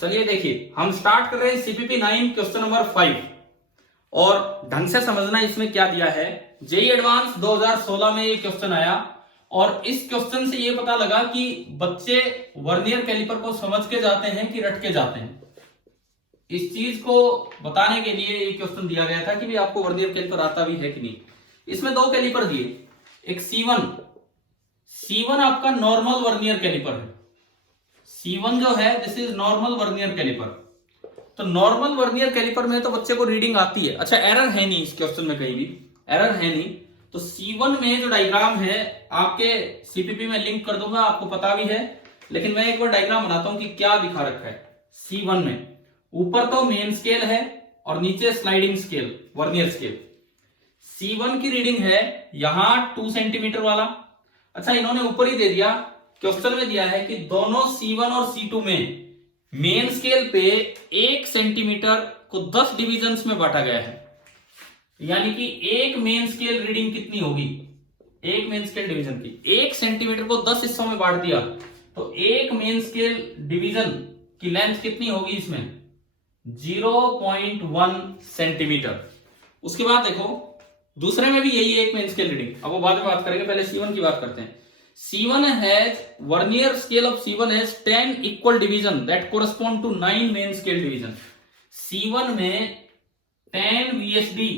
चलिए देखिए, हम स्टार्ट कर रहे हैं सीपीपी 9 क्वेश्चन नंबर 5 और ढंग से समझना इसमें क्या दिया है। जेई एडवांस 2016 में ये क्वेश्चन आया और इस क्वेश्चन से ये पता लगा कि बच्चे वर्नियर कैलिपर को समझ के जाते हैं कि रट के जाते हैं। इस चीज को बताने के लिए ये क्वेश्चन दिया गया था कि भी आपको वर्नियर कैलिपर आता भी है कि नहीं। इसमें दो कैलिपर दिए, एक C1 आपका नॉर्मल वर्नियर कैलिपर है। C1 जो है this is normal vernier calliper. तो नॉर्मल वर्नियर कैलिपर में तो बच्चे को रीडिंग आती है। अच्छा, एरर है नहीं इस क्वेश्चन में, कहीं भी एरर है नहीं। तो C1 में जो डायग्राम है आपके सीपीपी में लिंक कर दूंगा, आपको पता भी है, लेकिन मैं एक बार डायग्राम बनाता हूं कि क्या दिखा रखा है। C1 में ऊपर तो मेन स्केल है और नीचे sliding scale vernier scale. C1 की रीडिंग है यहां 2 सेंटीमीटर वाला। अच्छा, इन्होंने ऊपर ही दे दिया, क्वेश्चन में दिया है कि दोनों C1 और C2 में मेन स्केल पे 1 सेंटीमीटर को 10 डिविजन्स में बांटा गया है। यानी कि एक मेन स्केल रीडिंग कितनी होगी, एक मेन स्केल डिवीजन की 1 सेंटीमीटर को 10 हिस्सों में बांट दिया, तो एक मेन स्केल डिवीजन की लेंथ कितनी होगी इसमें 0.1 सेंटीमीटर। उसके बाद देखो दूसरे में भी यही एक मेन स्केल रीडिंग, अब वो बाद में बात करेंगे, पहले C1 की बात करते हैं। C1 has vernier scale of C1 has 10 equal division that correspond to 9 main scale division। C1 में 10 VSD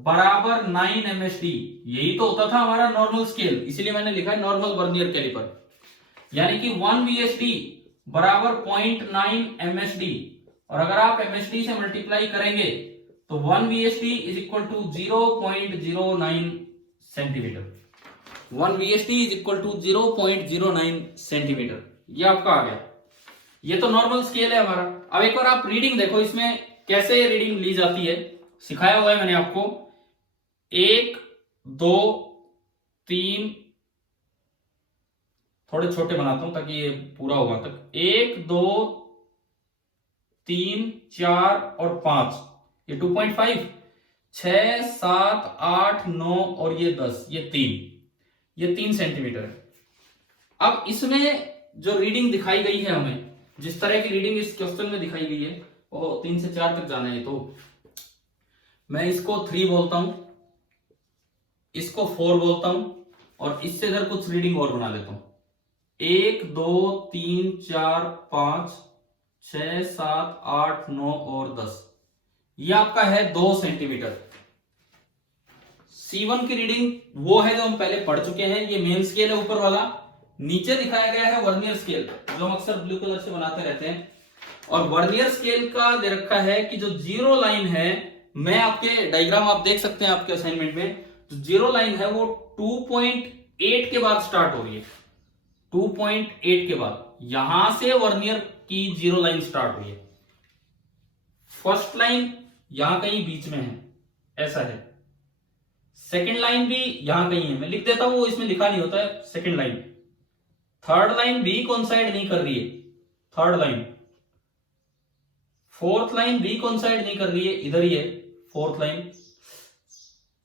बराबर 9 MSD, यही तो होता था हमारा नॉर्मल स्केल, इसीलिए मैंने लिखा है नॉर्मल वर्नियर कैलिपर। यानी कि 1 VSD बराबर 0.9 MSD, और अगर आप MSD से मल्टीप्लाई करेंगे तो 1 VSD is equal to 0.09 centimetre. 1 VSD is equal to 0.09 centimetre. ये आपका आ गया, ये तो नॉर्मल स्केल है हमारा। अब एक बार आप रीडिंग देखो इसमें कैसे रीडिंग ली जाती है, सिखाया हुआ है मैंने आपको। 1 2 3, थोड़े छोटे बनाता हूं ताकि ये पूरा होगा तक। 1 2 3 4 और 5, ये 2.5, 6 7 8 9 और ये 10, ये 3 सेंटीमीटर है। अब इसमें जो रीडिंग दिखाई गई है, हमें जिस तरह की रीडिंग इस क्वेश्चन में दिखाई गई है वो 3 से 4 तक जाना है, तो मैं इसको 3 बोलता हूं, इसको 4 बोलता हूं और इससे इधर कुछ रीडिंग और बना लेता हूं। 1 2 3 4 5 6 7 8 9 और 10, ये आपका है 2 सेंटीमीटर। C1 की रीडिंग वो है जो हम पहले पढ़ चुके हैं, ये मेन स्केल है ऊपर वाला, नीचे दिखाया गया है वर्नियर स्केल जो हम अक्सर ब्लू कलर से बनाते रहते हैं। और वर्नियर स्केल का दे रखा है कि जो जीरो लाइन है, मैं आपके डायग्राम आप देख सकते हैं आपके असाइनमेंट में, जो जीरो लाइन है वो 2.8 के बाद स्टार्ट हो रही है। 2.8 के बाद यहां से वर्नियर की जीरो लाइन स्टार्ट हुई है। फर्स्ट लाइन यहां कहीं बीच में है, ऐसा है। सेकेंड लाइन भी यहां कहीं है, मैं लिख देता हूं, वो इसमें लिखा नहीं होता है सेकेंड लाइन। थर्ड लाइन भी कोइंसाइड नहीं कर रही है, थर्ड लाइन। फोर्थ लाइन भी कोइंसाइड नहीं कर रही है, इधर ही है फोर्थ लाइन।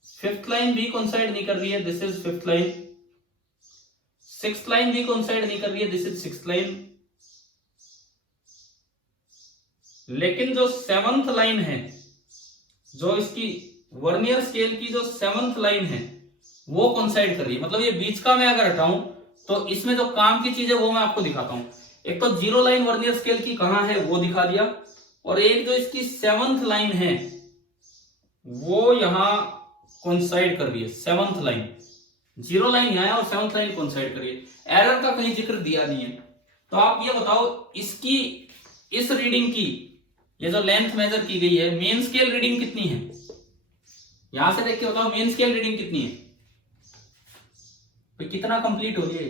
फिफ्थ लाइन भी कोइंसाइड नहीं कर रही है, this is fifth line. Sixth line भी कोइंसाइड नहीं कर रही है, दिस इज सिक्स्थ लाइन। लेकिन जो सेवंथ लाइन है, जो इसकी वर्नियर स्केल की जो सेवंथ लाइन है वो कोइंसाइड कर रही है। मतलब ये बीच का मैं अगर हटाऊं तो इसमें जो काम की चीज है वो मैं आपको दिखाता हूं। एक तो जीरो लाइन वर्नियर स्केल की कहां है वो दिखा दिया, और एक जो इसकी सेवंथ लाइन है वो यहां कोइंसाइड कर रही है। सेवंथ लाइन, जीरो लाइन यहां है और सेवंथ लाइन कोइंसाइड कर रही है। एरर का कहीं जिक्र दिया नहीं है। तो आप ये बताओ इसकी इस रीडिंग की ये जो लेंथ मेजर की गई है, मेन स्केल रीडिंग कितनी है, यहां से देख के बताओ मेन स्केल रीडिंग कितनी है, तो कितना कंप्लीट हो रही है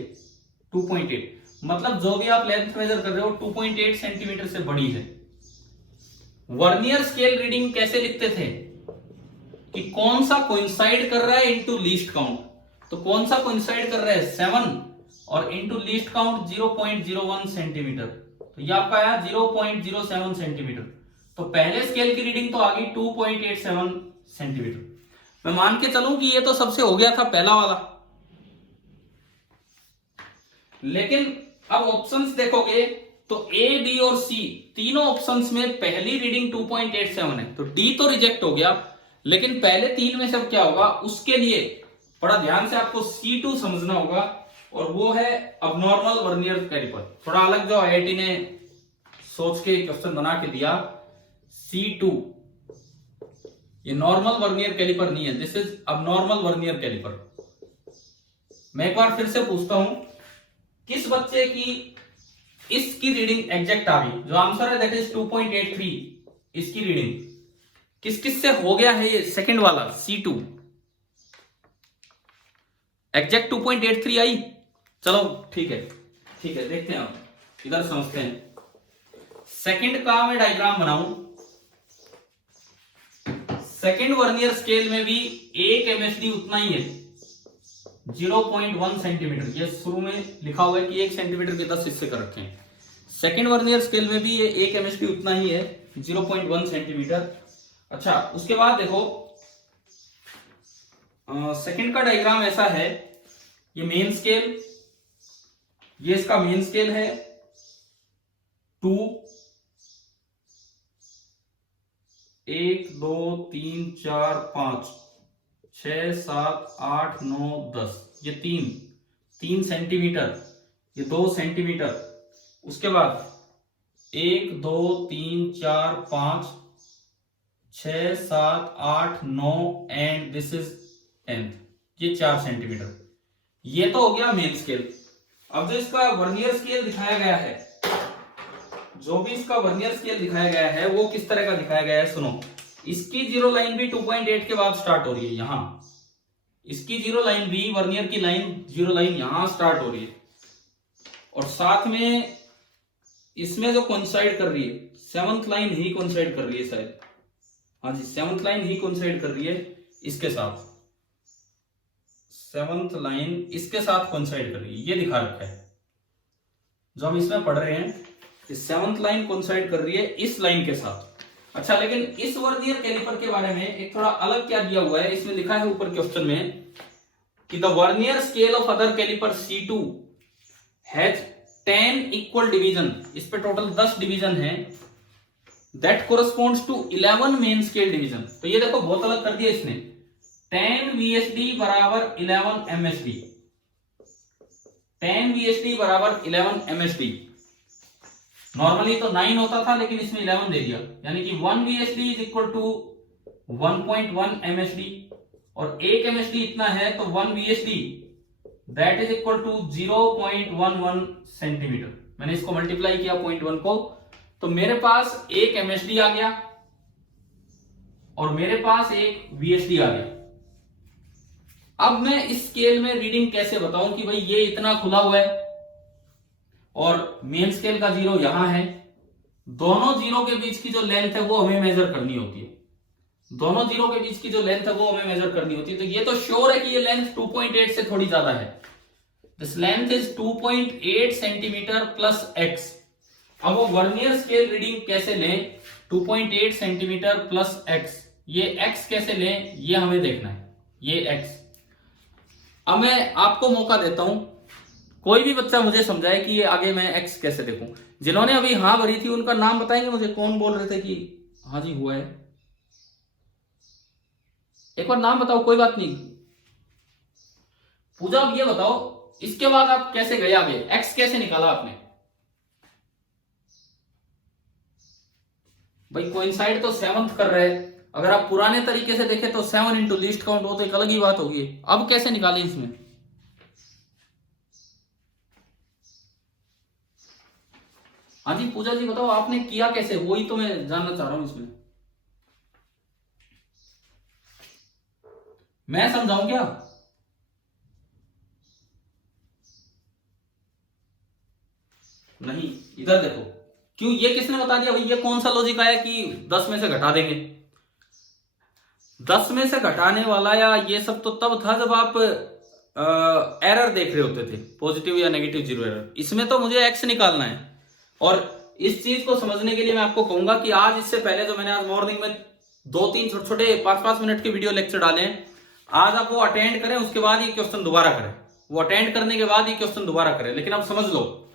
2.8। मतलब जो भी आप लेंथ मेजर कर रहे हो 2.8 सेंटीमीटर से बड़ी है। वर्नियर स्केल रीडिंग कैसे लिखते थे कि कौन सा कोइंसाइड कर रहा है इनटू लीस्ट काउंट, तो कौन सा कोइंसाइड कर रहा है 7 और इनटू लीस्ट काउंट 0.01 सेंटीमीटर, तो ये आपका आया 0.07 सेंटीमीटर। तो पहले स्केल की रीडिंग तो आ गई 2.87 सेंटीमीटर। मैं मान के चलूं कि ये तो सबसे हो गया था पहला वाला, लेकिन अब ऑप्शंस देखोगे तो ए, बी और सी तीनों ऑप्शंस में पहली रीडिंग 2.87 है, तो डी तो रिजेक्ट हो गया, लेकिन पहले तीन में सब क्या होगा उसके लिए बड़ा ध्यान से आपको C2 समझना होगा, और वो है अबनॉर्मल वर्नियर कैलिपर। थोड़ा अलग जो आईआईटी ने सोच के क्वेश्चन बना के दिया, C2 ये नॉर्मल वर्नियर कैलिपर नहीं है, this is abnormal vernier calliper. मैं एक बार फिर से पूछता हूं, किस बच्चे की इसकी रीडिंग एग्जैक्ट आ गई, जो आंसर है दैट इज 2.83, इसकी रीडिंग किस किस से हो गया है ये सेकंड वाला C2 एग्जैक्ट 2.83 आई। चलो ठीक है देखते हैं, आप इधर समझते हैं। सेकंड का मैं डायग्राम बनाऊं, सेकंड वर्नियर स्केल में भी एक एमएसडी उतना ही है, 0.1 सेंटीमीटर। ये शुरू में लिखा हुआ है कि 1 सेंटीमीटर के 10 हिस्से कर रखे हैं। सेकंड वर्नियर स्केल में भी ये एक एमएसडी उतना ही है, 0.1 सेंटीमीटर। अच्छा, उसके बाद देखो सेकंड का डायग्राम ऐसा है, ये मेन स्केल, ये इसका मेन स्केल है 2, 1 2 3 4 5 6 7 8 9 10, ये 3 सेंटीमीटर, ये 2 सेंटीमीटर। उसके बाद 1 2 3 4 5 6 7 8 9 एंड दिस इज 10, ये 4 सेंटीमीटर। ये तो हो गया मेन स्केल। अब जो इसका वर्नियर स्केल दिखाया गया है, जो भी इसका वर्नियर स्केल दिखाया गया है वो किस तरह का दिखाया गया है, सुनो। इसकी जीरो लाइन भी 2.8 के बाद स्टार्ट हो रही है, यहां इसकी जीरो लाइन भी, वर्नियर की लाइन जीरो लाइन यहां स्टार्ट हो रही है, और साथ में इसमें जो कोइंसाइड कर रही है 7th लाइन ही कोइंसाइड कर रही है शायद, हाँ जी 7th लाइन ही कोइंसाइड कर रही है इसके साथ, 7th लाइन इसके साथ कोइंसाइड कर रही है, ये दिखा रखा है जो हम इसमें पढ़ रहे हैं। 7th लाइन कोइंसाइड कर रही है इस लाइन के साथ। अच्छा, लेकिन इस वर्नियर कैलिपर के बारे में एक थोड़ा अलग क्या दिया हुआ है, इसमें लिखा है ऊपर क्वेश्चन में कि the vernier scale of other calliper C2 has 10 equal division, इस पे टोटल 10 डिवीजन है, that corresponds to 11 main scale division. तो ये देखो बहुत अलग कर दिया इसने, 10 VSD बराबर 11 MSD, 10 VSD बराबर 11 MSD। नॉर्मली तो 9 होता था, लेकिन इसमें 11 दे दिया, यानी कि 1 VSD is equal to 1.1 MSD, और 1 MSD इतना है तो 1 VSD that is equal to 0.11 centimetre. मैंने इसको मल्टीप्लाई किया 0.1 को, तो मेरे पास 1 MSD आ गया और मेरे पास 1 VSD आ गया। अब मैं इस स्केल में रीडिंग कैसे बताऊं कि भाई ये इतना खुला हुआ है और मेन स्केल का जीरो यहां है, दोनों जीरो के बीच की जो लेंथ है वो हमें मेजर करनी होती है, दोनों जीरो के बीच की जो लेंथ है वो हमें मेजर करनी होती है। तो ये तो श्योर है कि ये लेंथ 2.8 से थोड़ी ज्यादा है, this length is 2.8 centimetre plus x। अब वो वर्नियर स्केल रीडिंग कैसे लें, 2.8 सेंटीमीटर प्लस x, ये x कैसे लें ये हमें देखना है, ये x। अब मैं आपको मौका देता हूं, कोई भी बच्चा मुझे समझाए कि ये आगे मैं x कैसे देखूं। जिन्होंने अभी हाँ भरी थी उनका नाम बताएंगे मुझे, कौन बोल रहे थे कि हाँ जी हुआ है, एक बार नाम बताओ, कोई बात नहीं। पूजा अब ये बताओ, इसके बाद आप कैसे गए आगे, x कैसे निकाला आपने? भाई कोइंसाइड तो 7th कर रहे हैं, अगर आप पुराने तरीके से देखें तो 7 इंटू लीस्ट काउंट हो तो एक अलग ही बात होगी। अब कैसे निकालें इसमें? हाँ जी पूजा जी बताओ आपने किया कैसे, वही तो मैं जानना चाह रहा हूं इसमें। मैं समझाऊं क्या? नहीं, इधर देखो, क्यों ये किसने बता दिया भाई, ये कौन सा लॉजिक आया कि 10 में से घटा देंगे? 10 में से घटाने वाला या ये सब तो तब था जब आप एरर देख रहे होते थे, पॉजिटिव या नेगेटिव जीरो एरर। इसमें तो मुझे x निकालना है, और इस चीज को समझने के लिए मैं आपको कहूंगा कि आज इससे पहले जो मैंने आज मॉर्निंग में 2-3 छोटे-छोटे 5-5 मिनट के वीडियो लेक्चर डाले हैं, आज आप वो अटेंड करें, उसके बाद ये क्वेश्चन दोबारा करें, वो अटेंड करने के बाद ये क्वेश्चन दोबारा करें। लेकिन अब समझ लो,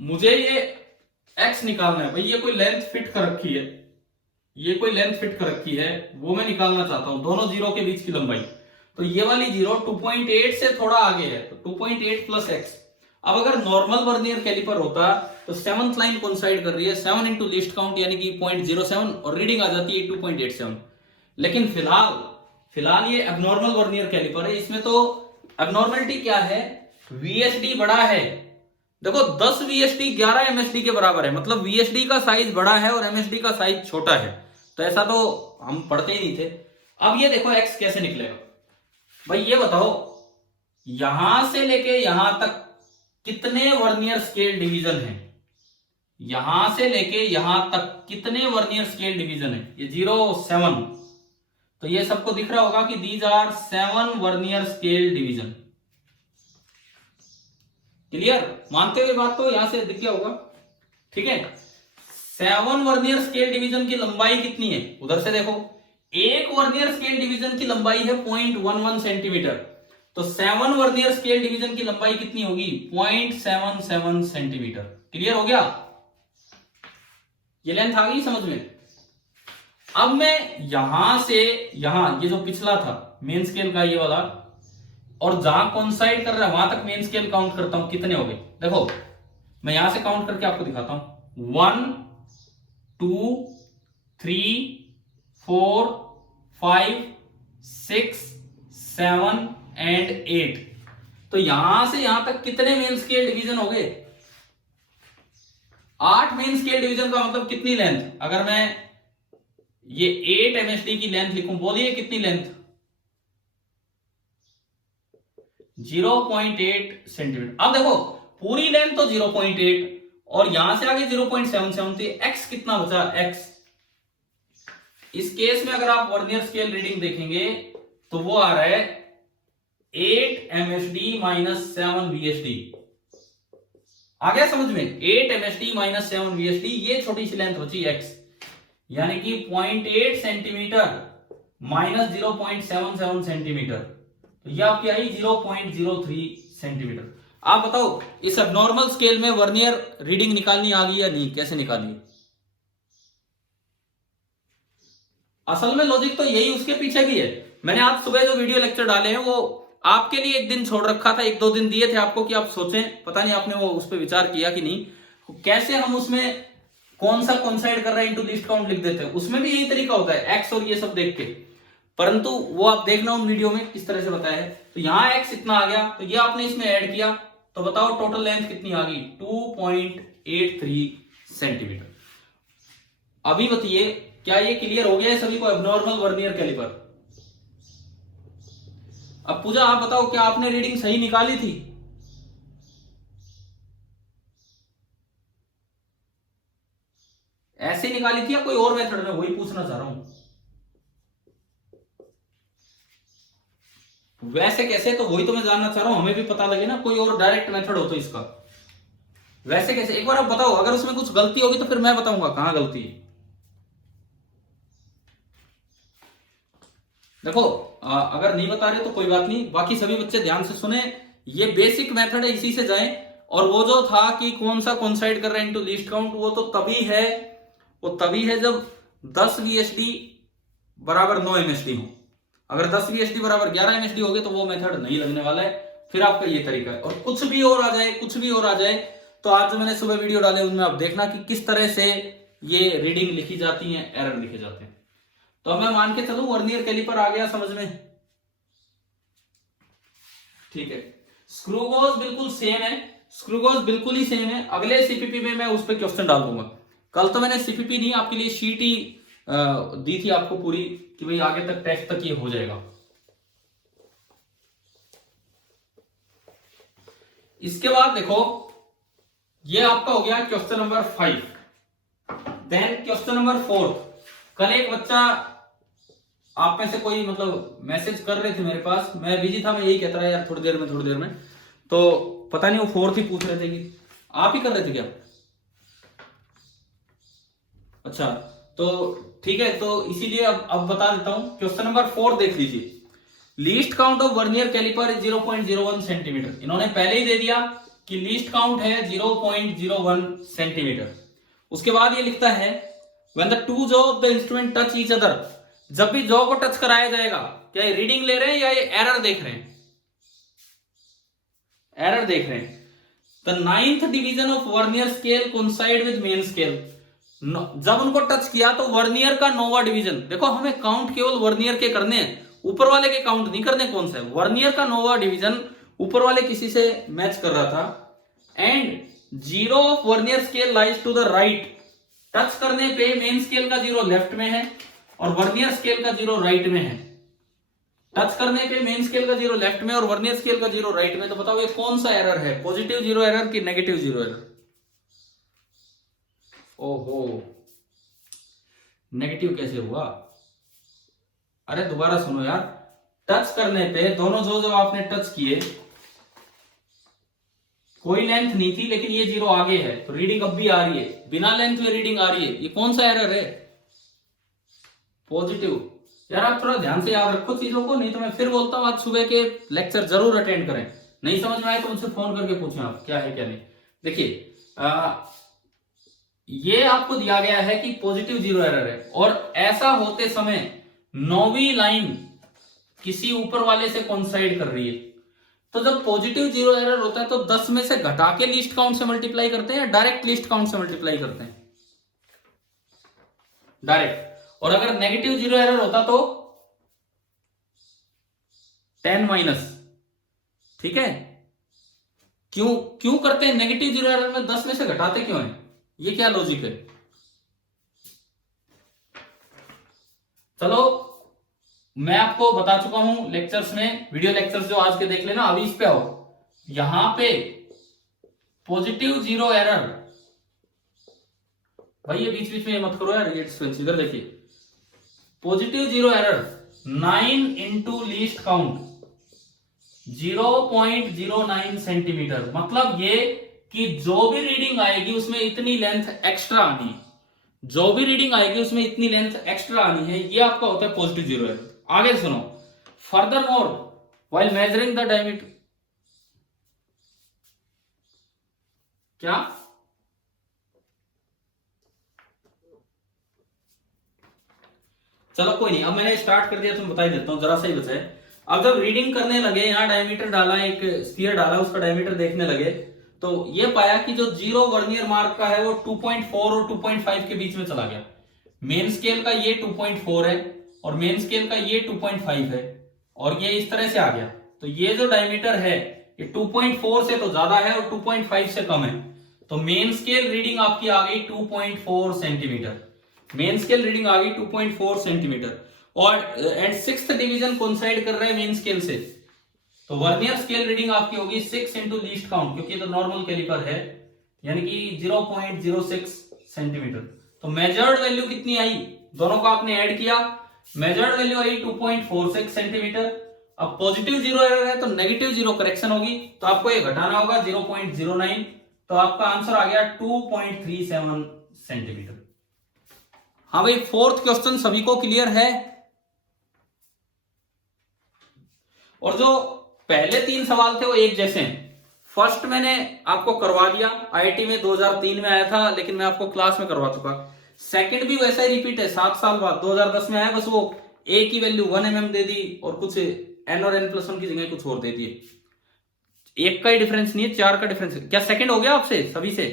मुझे ये एक्स निकालना है भाई। ये कोई लेंथ फिट कर रखी है, ये कोई लेंथ फिट कर रखी है, वो मैं निकालना चाहता हूं, दोनों जीरो के बीच की लंबाई। तो ये वाली जीरो 2.8 से थोड़ा आगे है, तो 2.8 प्लस एक्स। अब अगर नॉर्मल वर्नियर कैलिपर होता तो सेवंथ लाइन कोइंसाइड कर रही है, 7 इंटू लीस्ट काउंट यानी कि 0.07 और रीडिंग आ जाती है 2.87। लेकिन फिलहाल फिलहाल ये एबनॉर्मल वर्नियर कैलिपर है, इसमें तो एबनॉर्मलिटी क्या है, वीएसडी बड़ा है। देखो 10 वीएसडी 11 एमएसडी के बराबर है, मतलब वीएसडी का साइज बड़ा है और एमएसडी का साइज छोटा है। तो ऐसा तो हम पढ़ते ही नहीं थे। अब ये देखो एक्स कैसे निकलेगा भाई, ये बताओ यहां से लेके यहां तक कितने वर्नियर स्केल डिवीजन है, यहां से लेके यहां तक कितने वर्नियर स्केल डिवीजन है, ये 0 7। तो ये सबको दिख रहा होगा कि these are 7 vernier scale division. Clear, मानते हुए बात तो यहां से दिख गया होगा, ठीक है। 7 वर्नियर स्केल डिवीजन की लंबाई कितनी है, उधर से देखो, एक वर्नियर स्केल डिवीजन की लंबाई है 0.11 सेंटीमीटर, तो 7 वर्नियर स्केल डिवीजन की लंबाई कितनी होगी, 0.77 सेंटीमीटर। क्लियर हो गया, ये लेंथ आ गई समझ में। अब मैं यहां से यहां, ये जो पिछला था मेन स्केल का ये वाला, और जहां कॉन्साइड कर रहा है वहां तक मेन स्केल काउंट करता हूं, कितने हो गए। देखो मैं यहां से काउंट करके आपको दिखाता हूं, 1 2 3 4 5 6 7 एंड 8। तो यहां से यहां तक कितने मेन स्केल डिवीजन हो गए, 8 मेन स्केल डिवीजन का मतलब कितनी लेंथ, अगर मैं ये 8 एमएसडी की लेंथ लिखूं, बोलिए कितनी लेंथ, 0.8 सेंटीमीटर। अब देखो पूरी लेंथ तो 0.8 और यहां से आगे 0.77, तो एक्स कितना बचा, एक्स। इस केस में अगर आप वर्नियर स्केल रीडिंग देखेंगे तो वो आ रहा है 8 एमएसडी माइनस 7 वीएसडी। आ गया समझ में, 8 एमएसडी माइनस 7 वीएसडी, ये छोटी सी लेंथ बची एक्स, यानी कि 0.8 सेंटीमीटर माइनस 0.77 सेंटीमीटर, तो ये आपकी आई 0.03 सेंटीमीटर। आप बताओ इस एबनॉर्मल स्केल में वर्नियर रीडिंग निकालनी आ गई या नहीं, कैसे निकाली। असल में लॉजिक तो यही उसके पीछे भी है। मैंने आज सुबह जो वीडियो लेक्चर डाले हैं वो आपके लिए एक दिन छोड़ रखा था, 1-2 दिन दिए थे आपको कि आप सोचें, पता नहीं आपने वो उस पर विचार किया कि नहीं, कैसे हम उसमें कौन सा कॉन्साइड कर रहा है इनटू लिस्ट काउंट लिख देते हैं। उसमें भी यही तरीका होता है, एक्स और ये सब देख के, परंतु वो आप देखना उन वीडियो में किस तरह से बताया है। तो यहां एक्स इतना आ गया, तो ये आपने इसमें ऐड किया, तो बताओ टोटल लेंथ कितनी आ गई, 2.83 सेंटीमीटर। अभी बताइए क्या ये क्लियर हो गया है सभी को, एबनॉर्मल वर्नियर कैलिपर। अब पूजा आप बताओ क्या आपने रीडिंग सही निकाली थी, ऐसे निकाली थी या कोई और मेथड में, वही पूछना चाह रहा हूं। वैसे कैसे, तो वही तो मैं जानना चाह रहा हूं, हमें भी पता लगे ना, कोई और डायरेक्ट मेथड हो तो इसका। वैसे कैसे एक बार आप बताओ, अगर उसमें कुछ गलती होगी तो फिर मैं बताऊंगा कहां गलती है। देखो अगर नहीं बता रहे तो कोई बात नहीं, बाकी सभी बच्चे ध्यान से सुने, ये बेसिक मेथड है, इसी से जाएं। और वो जो था कि कौन सा कॉन्साइड कर रहा है इनटू लीस्ट काउंट, वो तो तभी है जब 10 वीएसडी बराबर 9 एमएसडी हो। अगर 10 वीएसडी बराबर 11 एमएसडी हो गए तो वो मेथड नहीं लगने वाला है, फिर आपका ये तरीका है। और कुछ भी और आ जाए तो आज जो मैंने सुबह वीडियो डाले उनमें आप देखना कि किस तरह से ये रीडिंग लिखी जाती है, एरर लिखे जाते हैं। तो मैं मान के चलूं वर्नियर कैलिपर आ गया समझ में, ठीक है। स्क्रू गोज बिल्कुल सेम है, स्क्रू गोज बिल्कुल ही सेम है। अगले सीपीपी में मैं उस पर क्वेश्चन डाल दूंगा। कल तो मैंने सीपीपी नहीं, आपके लिए शीट ही दी थी आपको पूरी, कि भाई आगे तक टेस्ट तक ये हो जाएगा। इसके बाद देखो ये आपका हो गया question number 5। Then question number 4। कल एक बच्चा आप में से कोई मतलब मैसेज कर रहे थे मेरे पास, मैं बिजी था, मैं यही कहता रहा यार थोड़ी देर में, तो पता नहीं वो 4th ही पूछ रहे थे कि आप ही कर रहे थे क्या। अच्छा तो ठीक है, तो इसीलिए अब बता देता हूं। क्वेश्चन नंबर 4 देख लीजिए। Least count of vernier calliper is 0.01 centimetre. इन्होंने पहले ही दे दिया कि लीस्ट काउंट है 0.01 सेंटीमीटर। उसके बाद ये लिखता है when the two jaw of the instrument touch each other, जब भी जॉ को टच कराया जाएगा, क्या ये रीडिंग ले रहे हैं या ये एरर देख रहे हैं? एरर देख रहे हैं। The ninth division of vernier scale coincide with main scale, जब उनको टच किया तो वर्नियर का नोवा डिवीजन, देखो हमें काउंट केवल वर्नियर के करने हैं, ऊपर वाले के काउंट नहीं करने। कौन सा है? वर्नियर का नोवा डिवीजन ऊपर वाले किसी से मैच कर रहा था। And zero of vernier scale lies to the right, touch करने पे मेन स्केल का जीरो लेफ्ट में है और वर्नियर स्केल का जीरो राइट में है। टच करने पे मेन स्केल का जीरो लेफ्ट में और वर्नियर स्केल का जीरो राइट में। तो बताओ ये कौन सा एरर है? पॉजिटिव जीरो एरर कि नेगेटिव जीरो एरर? ओहो, नेगेटिव कैसे हुआ? अरे दोबारा सुनो यार, टच करने पे दोनों जो जब आपने टच किए कोई लेंथ नहीं थी, लेकिन ये जीरो आगे है तो रीडिंग अब भी आ रही है, बिना लेंथ में रीडिंग आ रही है। ये कौन सा एरर है? पॉजिटिव। यार आप थोड़ा ध्यान से याद रखो चीजों को, नहीं तो मैं फिर बोलता हूँ आज सुबह के लेक्चर जरूर अटेंड करें। नहीं समझ में आए तो मुझसे फोन करके पूछें आप क्या है क्या नहीं। देखिए ये आपको दिया गया है कि पॉजिटिव जीरो एरर है, और ऐसा होते समय 9वीं लाइन किसी ऊपर वाले से कोइंसाइड कर रही है। तो जब पॉजिटिव जीरो एरर होता है तो 10 में से घटा के लीस्ट काउंट से मल्टीप्लाई करते हैं या डायरेक्ट लीस्ट काउंट से मल्टीप्लाई करते हैं? डायरेक्ट। और अगर नेगेटिव जीरो एरर होता तो 10 माइनस। ठीक है, क्यों करते हैं नेगेटिव जीरो एरर में 10 में से घटाते क्यों है? ये क्या लॉजिक है? चलो मैं आपको बता चुका हूं लेक्चर्स में, वीडियो लेक्चर्स जो आज के देख लेना। अभी इस पे आओ, यहां पे पॉजिटिव जीरो एरर, भाई ये बीच बीच में मत करो यार, ये इधर देखिए। Positive zero error 9 into least count 0.09 centimetre, मतलब ये कि जो भी रीडिंग आएगी उसमें इतनी लेंथ एक्स्ट्रा आनी है, जो भी रीडिंग आएगी उसमें इतनी लेंथ एक्स्ट्रा आनी है। ये आपका होता है पॉजिटिव जीरो एरर। आगे सुनो, further more while measuring the diameter, क्या चलो कोई नहीं, अब मैंने स्टार्ट कर दिया तो मैं बता ही देता हूं, जरा सा ही बचा है। अब जब रीडिंग करने लगे, यहां डायमीटर डाला, एक स्फीयर डाला, उसका डायमीटर देखने लगे तो ये पाया कि जो जीरो वर्नियर मार्क का है वो 2.4 और 2.5 के बीच में चला गया। मेन स्केल का ये 2.4 है और मेन स्केल का ये 2.5 है, और ये इस तरह से आ गया। तो ये जो डायमीटर है ये 2.4 से तो ज्यादा है और 2.5 से कम है। तो मेन स्केल रीडिंग आपकी आ गई 2.4 सेंटीमीटर। मेन स्केल रीडिंग आ गई 2.4 सेंटीमीटर। और एंड सिक्स्थ डिवीजन कोइंसाइड कर रहा है मेन स्केल से, तो वर्नियर स्केल रीडिंग आपकी होगी 6 इंटू लीस्ट काउंट, क्योंकि तो नॉर्मल कैलिपर है, यानी कि 0.06 सेंटीमीटर। तो मेजर्ड वैल्यू कितनी आई? दोनों को आपने ऐड किया, मेजर्ड वैल्यू आई 2.46 सेंटीमीटर। अब पॉजिटिव जीरो एरर है तो नेगेटिव जीरो करेक्शन होगी, तो आपको ये घटाना होगा 0.09, तो आपका आंसर आ गया 2.37 सेंटीमीटर। हाँ भाई, फोर्थ क्वेश्चन सभी को क्लियर है? और जो पहले 3 सवाल थे वो एक जैसे हैं। फर्स्ट मैंने आपको करवा दिया, आईआईटी में 2003 में आया था, लेकिन मैं आपको क्लास में करवा चुका। सेकंड भी वैसा ही रिपीट है, 7 साल बाद 2010 में आया, बस वो ए की वैल्यू 1 mm दे दी और कुछ n और n+1 की जगह कुछ और दे दिए। एक का ही डिफरेंस नहीं है, 4 का डिफरेंस है। क्या सेकंड हो गया आपसे सभी से?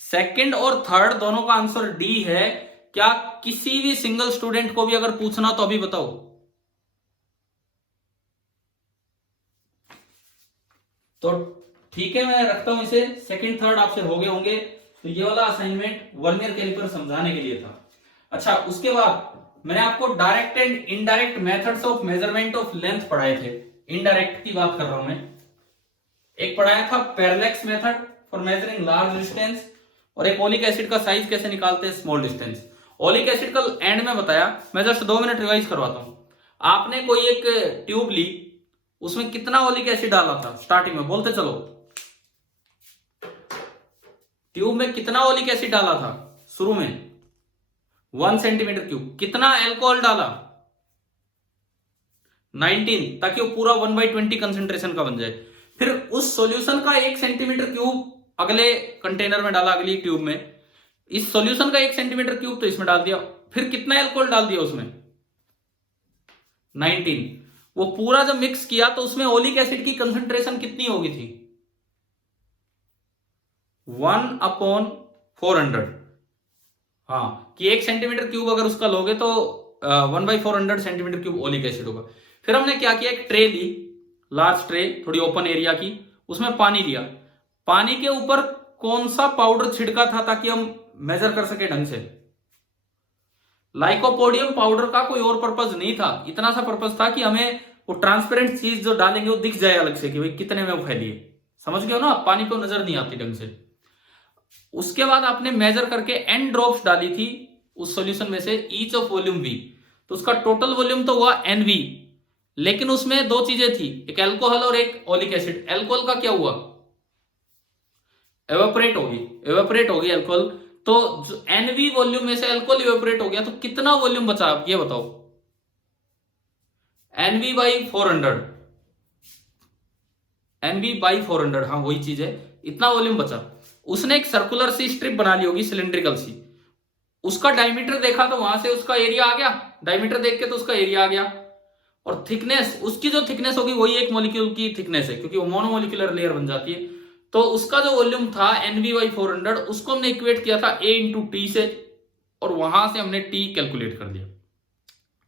सेकंड और थर्ड दोनों का आंसर डी है। क्या किसी भी सिंगल स्टूडेंट को भी अगर पूछना तो अभी बताओ। तो ठीक है, मैं रखता हूं इसे, सेकंड थर्ड आपसे हो गए होंगे। तो ये वाला असाइनमेंट वर्नियर कैलिपर समझाने के लिए था। अच्छा, उसके बाद मैंने आपको direct and indirect methods of measurement of length पढ़ाए थे। इनडायरेक्ट की बात कर रहा हूं मैं। एक पढ़ाया था parallax method for measuring large distance, और एक ओलिक एसिड का साइज कैसे निकालते हैं स्मॉल डिस्टेंस। ओलिक एसिड का एंड में बताया, मैं जस्ट 2 मिनट रिवाइज करवाता हूं। आपने कोई एक ट्यूब ली, उसमें कितना ओलिक एसिड डाला था स्टार्टिंग में? बोलते चलो, ट्यूब में कितना ओलिक एसिड डाला था शुरू में? 1 सेंटीमीटर क्यूब। कितना एल्कोहल डाला? 19, ताकि वो पूरा 1/20 कंसेंट्रेशन का बन जाए। फिर उस सॉल्यूशन का 1 सेंटीमीटर क्यूब अगले कंटेनर में डाला, अगली ट्यूब में, इस सॉल्यूशन का 1 सेंटीमीटर क्यूब तो इसमें डाल दिया, फिर कितना अल्कोहल डाल दिया उसमें 19। वो पूरा जब मिक्स किया तो उसमें ओलिक एसिड की कंसंट्रेशन कितनी होगी थी 1/400। हाँ, कि 1 सेंटीमीटर क्यूब अगर उसका लोगे तो 1/400 सेंटीमीटर क्यूब ओलिक एसिड होगा। फिर हमने क्या किया, एक ट्रे ली, लार्ज ट्रे, थोड़ी ओपन एरिया की, उसमें पानी लिया, पानी के ऊपर कौन सा पाउडर छिड़का था ताकि हम मेजर कर सके ढंग से। लाइकोपोडियम पाउडर का कोई और पर्पज नहीं था, इतना सा पर्पज था कि हमें वो ट्रांसपेरेंट चीज जो डालेंगे वो दिख जाए अलग से कि भाई कितने में वो फैली है। समझ गए हो ना, पानी को नजर नहीं आती ढंग से। उसके बाद आपने मेजर करके n ड्रॉप्स डाली थी उस सॉल्यूशन में से, ईच ऑफ वॉल्यूम v, तो उसका टोटल वॉल्यूम तो हुआ nv। लेकिन उसमें दो चीजें थी, एक अल्कोहल और एक ओलिक एसिड। अल्कोहल का क्या हुआ, एवेपोरेट होगी अल्कोहल। तो nv वॉल्यूम में से अल्कोहल इवेपोरेट हो गया, तो कितना वॉल्यूम बचा आप ये बताओ, nv/400, nv/400, हाँ वही चीज है, इतना वॉल्यूम बचा। उसने एक सर्कुलर सी स्ट्रिप बना ली होगी, सिलिंड्रिकल सी, उसका डायमीटर देखा तो वहां से उसका एरिया आ गया, डायमीटर देख के तो उसका एरिया आ गया, और थिकनेस, उसकी जो थिकनेस होगी वही एक मॉलिक्यूल की थिकनेस है, क्योंकि वो मोनोमोलिकुलर लेयर बन जाती है। तो उसका जो वॉल्यूम था nv/400, उसको हमने इक्वेट किया था a × t से, और वहां से हमने t कैलकुलेट कर दिया।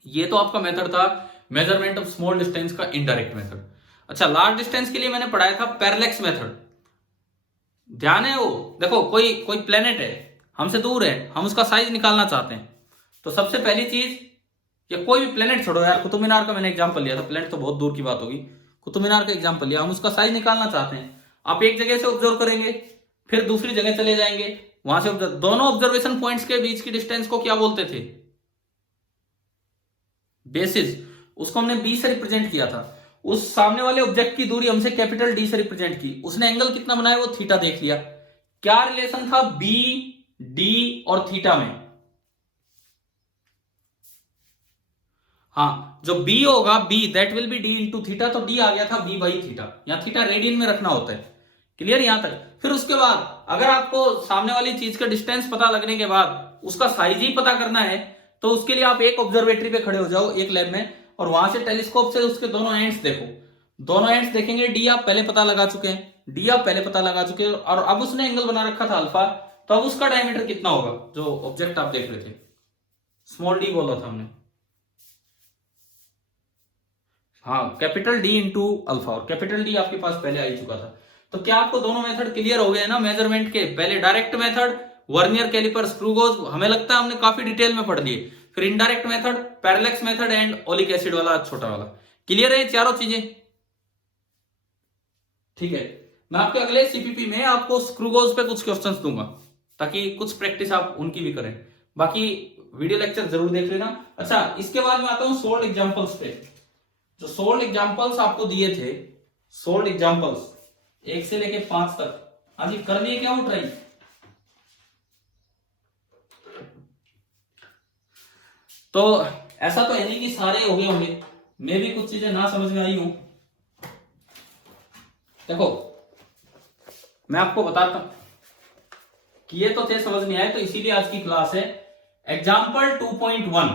ये तो आपका मेथड था मेजरमेंट ऑफ स्मॉल डिस्टेंस का इनडायरेक्ट मेथड। अच्छा, लार्ज डिस्टेंस के लिए मैंने पढ़ाया था पैरेलैक्स मेथड, ध्यान है वो। देखो कोई प्लेनेट है, हमसे दूर है, हम उसका साइज निकालना चाहते हैं, तो सबसे पहली चीज, या कोई भी प्लेनेट छोड़ो यार, कुतुब मीनार का मैंने एग्जांपल लिया था, प्लेनेट तो बहुत दूर की बात होगी, कुतुब मीनार का एग्जांपल लिया, हम उसका साइज निकालना चाहते हैं। आप एक जगह से ऑब्जर्व करेंगे, फिर दूसरी जगह चले जाएंगे, वहां से दोनों ऑब्जर्वेशन पॉइंट्स के बीच की डिस्टेंस को क्या बोलते थे, बेसिस। उसको हमने बी से रिप्रेजेंट किया था। उस सामने वाले ऑब्जेक्ट की दूरी हमसे कैपिटल डी से रिप्रेजेंट की, उसने एंगल कितना बनाया वो थीटा देख लिया। क्या रिलेशन था बी, डी और थीटा में, हाँ, जो बी होगा, B that will be D into theta, तो डी आ गया था b/थीटा। यहां थीटा रेडियन में रखना होता है, क्लियर यहां तक। फिर उसके बाद अगर आपको सामने वाली चीज का डिस्टेंस पता लगने के बाद उसका साइज ही पता करना है, तो उसके लिए आप एक ऑब्जर्वेटरी पे खड़े हो जाओ, एक लैब में, और वहां से टेलीस्कोप से उसके दोनों एंड्स देखो, दोनों एंड्स देखेंगे, डी आप पहले पता लगा चुके हैं, और अब उसने एंगल बना रखा था अल्फा, तो अब उसका डायमीटर कितना होगा, जो ऑब्जेक्ट आप देख रहे थे, स्मॉल डी बोला था हमने, हाँ, कैपिटल डी इंटू अल्फा, और कैपिटल डी आपके पास पहले आ ही चुका था। तो क्या आपको दोनों मेथड क्लियर हो गए ना मेजरमेंट के? पहले direct method, vernier calliper, screw gauge, हमें लगता है हमने काफी डिटेल में पढ़ लिए। फिर indirect method, parallax method and oleic acid वाला छोटा वाला। क्लियर है चारों चीजें? ठीक है, मैं आपके अगले सीपीपी में आपको स्क्रू गेज पे कुछ क्वेश्चंस दूंगा, ताकि कुछ प्रैक्टिस आप उनकी भी करें। बाकी वीडियो लेक्चर जरूर देख लेना। अच्छा, इसके बाद मैं आता हूं सोल्ड एग्जांपल्स पे। जो सोल्ड एग्जांपल्स आपको दिए थे, सोल्ड एग्जांपल्स 1 से लेके 5 तक, आज कर लिए क्या वो ट्राई? तो ऐसा तो है नहीं कि सारे हो गए होंगे, मैं भी कुछ चीजें ना समझ में आई हूं। देखो मैं आपको बताता कि ये तो थे समझ नहीं आए, तो इसीलिए आज की क्लास है एग्जाम्पल 2.1,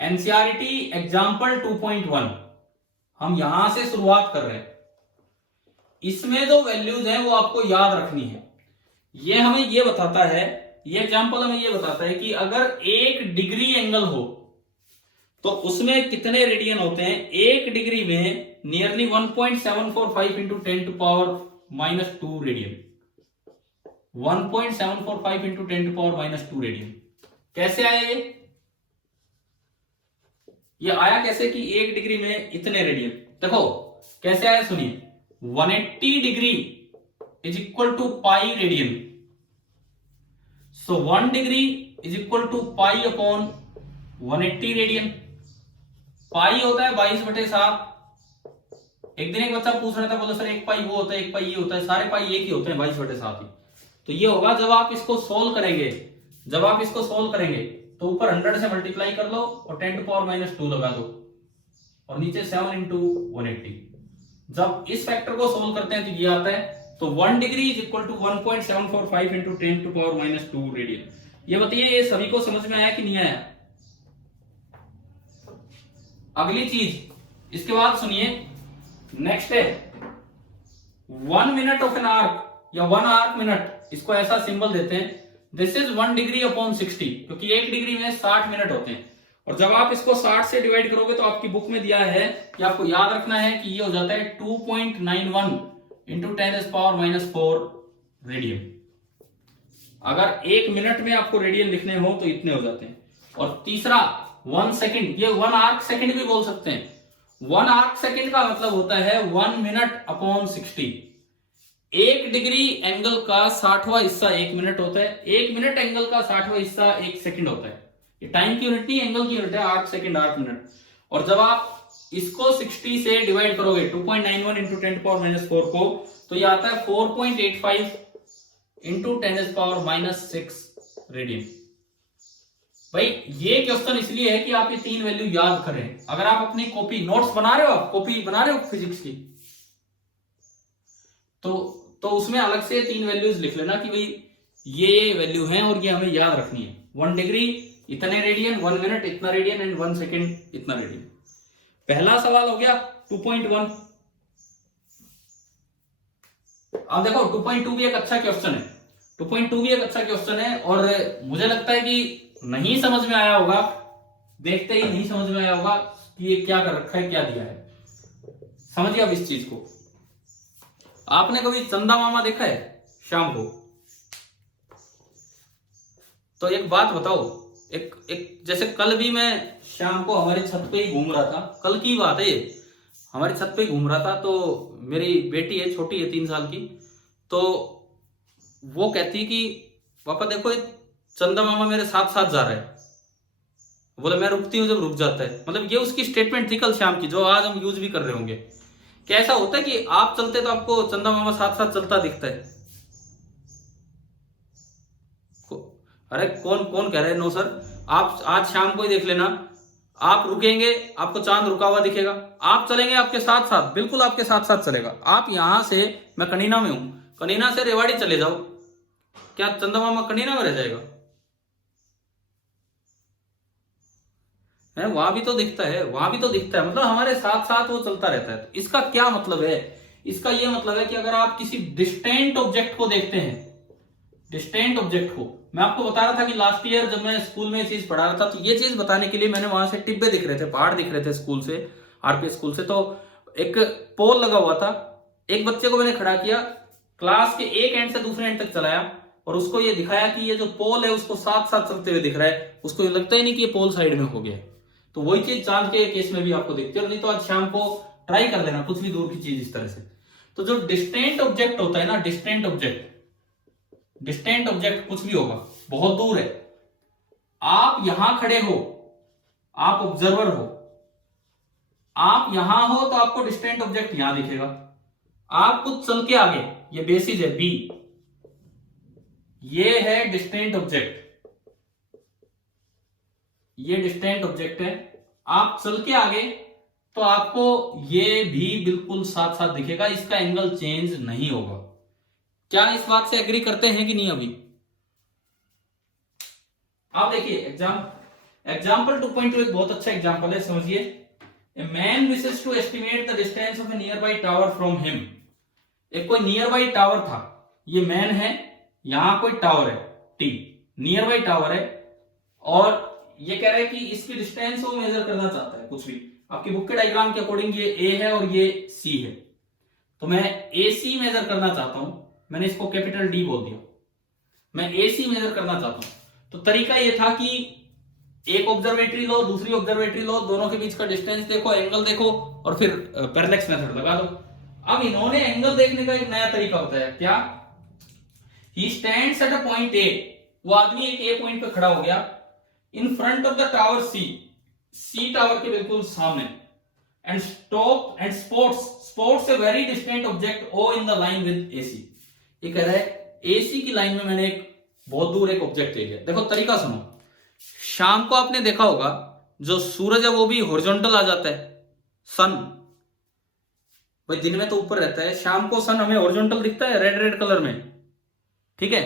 एनसीईआरटी एग्जाम्पल 2.1। हम यहां से शुरुआत कर रहे हैं। इसमें जो वैल्यूज हैं वो आपको याद रखनी है। ये हमें ये बताता है, ये एग्जाम्पल हमें ये बताता है कि अगर 1 डिग्री एंगल हो तो उसमें कितने रेडियन होते हैं। 1 डिग्री में nearly 1.745 into 10⁻⁻² radian, 1.745 into 10⁻⁻² radian. कैसे आया ये आया कैसे कि 1 डिग्री में इतने रेडियन? देखो कैसे आया, सुनिए। 180 degree is equal to pi radian, so 1 degree is equal to pi upon 180 radian. Pi होता है 22/7। एक दिन एक बच्चा पूछ रहा था, बोला सर 1 पाई वो होता है, 1 पाई ये होता है, सारे पाई एक ही होते हैं, 22/7 ही। तो ये होगा जब आप इसको सोल्व करेंगे, तो ऊपर 100 से मल्टीप्लाई कर लो और 10⁻² लगा दो, और नीचे 7 इंटू 180, जब इस फैक्टर को सोल्व करते हैं तो ये आता है, तो 1 degree is equal to 1.745 into 10⁻²⁰ radian. ये बताइए ये सभी को समझ में आया कि नहीं आया? अगली चीज इसके बाद सुनिए, नेक्स्ट है 1 मिनट ऑफ एन आर्क या 1 आर्क मिनट, इसको ऐसा सिंबल देते हैं, दिस इज 1 डिग्री अपॉन 60, क्योंकि 1 डिग्री में 60 मिनट होते हैं। और जब आप इसको 60 से डिवाइड करोगे तो आपकी बुक में दिया है कि आपको याद रखना है कि ये हो जाता है 2.91 इंटू 10⁻⁴ रेडियन। अगर 1 मिनट में आपको रेडियन लिखने हो तो इतने हो जाते हैं। और तीसरा 1 सेकेंड, ये 1 आर्क सेकेंड भी बोल सकते हैं। 1 आर्क सेकेंड का मतलब होता है 1 मिनट अपॉन 60। 1 डिग्री एंगल का 60वां हिस्सा 1 मिनट होता है, 1 मिनट एंगल का 60वां हिस्सा 1 सेकंड होता है। ये टाइम की यूनिट नहीं, एंगल की यूनिट है, आर्क सेकंड आर्क मिनट। और जब आप इसको 60 से डिवाइड करोगे 2.91 इंटू 10⁻⁴ को, तो ये आता है 4.85 इंटू 10⁻⁻6 रेडियन। भाई ये क्वेश्चन इसलिए है कि आप ये 3 वैल्यू याद करें। अगर आप अपनी कॉपी नोट्स बना रहे हो, आप कॉपी बना रहे हो फिजिक्स की, तो उसमें अलग से 3 वैल्यूज लिख लेना कि भाई ये वैल्यू है और ये हमें याद रखनी है। 1 डिग्री इतने रेडियन, 1 मिनट इतना रेडियन एंड 1 सेकेंड इतना रेडियन। पहला सवाल हो गया 2.1। अब देखो 2.2 भी एक अच्छा क्वेश्चन है, 2.2 भी एक अच्छा क्वेश्चन है। और मुझे लगता है कि नहीं समझ में आया होगा, देखते ही नहीं समझ में आया होगा कि ये क्या कर रखा है, क्या दिया है। समझिए अब इस चीज को। आपने कभी चंदा मामा देखा है शाम को? तो एक बात बताओ, एक जैसे कल भी मैं शाम को हमारी छत पे ही घूम रहा था, कल की बात है ये, हमारी छत पे ही घूम रहा था, तो मेरी बेटी है, छोटी है 3 साल की, तो वो कहती कि पापा देखो ये चंदा मामा मेरे साथ साथ जा रहा है। बोले मैं रुकती हूँ जब रुक जाता है। मतलब ये उसकी स्टेटमेंट थी कल शाम की, जो आज हम यूज भी कर रहे होंगे। क्या ऐसा होता है कि आप चलते तो आपको चंदा मामा साथ साथ चलता दिखता है? अरे कौन कौन कह रहे हैं नो सर? आप आज शाम को ही देख लेना, आप रुकेंगे आपको चांद रुका हुआ दिखेगा, आप चलेंगे आपके साथ साथ, बिल्कुल आपके साथ साथ चलेगा। आप यहां से, मैं कनीना में हूं, कनीना से रेवाड़ी चले जाओ, क्या चंदा मामा कनीना में रह जाएगा? है वहां भी तो दिखता है, वहां भी तो दिखता है। मतलब हमारे साथ साथ वो चलता रहता है। तो इसका क्या मतलब है? इसका ये मतलब है कि अगर आप किसी डिस्टेंट ऑब्जेक्ट को देखते हैं, डिस्टेंट ऑब्जेक्ट को, मैं आपको बता रहा था कि लास्ट ईयर जब मैं स्कूल में चीज पढ़ा रहा था, तो ये चीज बताने के लिए मैंने वहां से टिब्बे दिख रहे थे, पहाड़ दिख रहे थे स्कूल से, आरपीएस स्कूल से। तो एक पोल लगा हुआ था, एक बच्चे को मैंने खड़ा किया, क्लास के एक एंड से दूसरे एंड तक चलाया और उसको ये दिखाया कि ये जो पोल है उसको साथ साथ चलते हुए दिख रहा है। उसको ये लगता ही नहीं कि ये पोल साइड में हो गया। तो वही चीज चांद के केस में भी आपको दिखती है। नहीं तो आज शाम को ट्राई कर लेना कुछ भी दूर की चीज इस तरह से। तो जो डिस्टेंट ऑब्जेक्ट होता है ना, डिस्टेंट ऑब्जेक्ट कुछ भी होगा, बहुत दूर है, आप यहां खड़े हो, आप ऑब्जर्वर हो, आप यहां हो तो आपको डिस्टेंट ऑब्जेक्ट यहां दिखेगा। आप कुछ चल के आगे, ये बेसिस है बी, ये है डिस्टेंट ऑब्जेक्ट, ये डिस्टेंट ऑब्जेक्ट है। आप चल के आगे तो आपको ये भी बिल्कुल साथ साथ दिखेगा, इसका एंगल चेंज नहीं होगा। क्या इस बात से एग्री करते हैं कि नहीं? अभी आप देखिए एग्जाम्पल 2.2 एक बहुत अच्छा एग्जाम्पल है, समझिए। A man wishes to estimate the distance of a nearby tower from him. एक कोई नियर बाई टावर था, ये मैन है, यहां कोई टावर है टी, नियर बाई टावर है, और ये कह रहा है कि इसकी डिस्टेंस वो मेजर करना चाहता है कुछ भी। आपकी बुक के डायग्राम के अकॉर्डिंग ये ए है और ये सी है, तो मैं ए सी मेजर करना चाहता हूं। मैंने इसको कैपिटल डी बोल दिया, मैं ए सी मेजर करना चाहता हूं। तो तरीका ये था कि एक ऑब्जर्वेटरी लो, दूसरी ऑब्जर्वेटरी लो, दोनों के बीच का डिस्टेंस देखो, एंगल देखो, और फिर पैरेलैक्स मेथड लगा दो। अब इन्होंने एंगल देखने का एक नया तरीका बताया। क्या? He stands at a point A, वो आदमी एक ए पॉइंट पे खड़ा हो गया, in front of the tower C tower के बिल्कुल सामने, and spots a very distant object O in the line with AC. ये कह रहा है एसी की लाइन में मैंने एक बहुत दूर एक ऑब्जेक्ट ले लिया। देखो तरीका सुनो, शाम को आपने देखा होगा जो सूरज है वो भी हॉरिजॉन्टल आ जाता है, सन, भाई दिन में तो ऊपर रहता है, शाम को सन हमें हॉरिजॉन्टल दिखता है रेड रेड कलर में, ठीक है।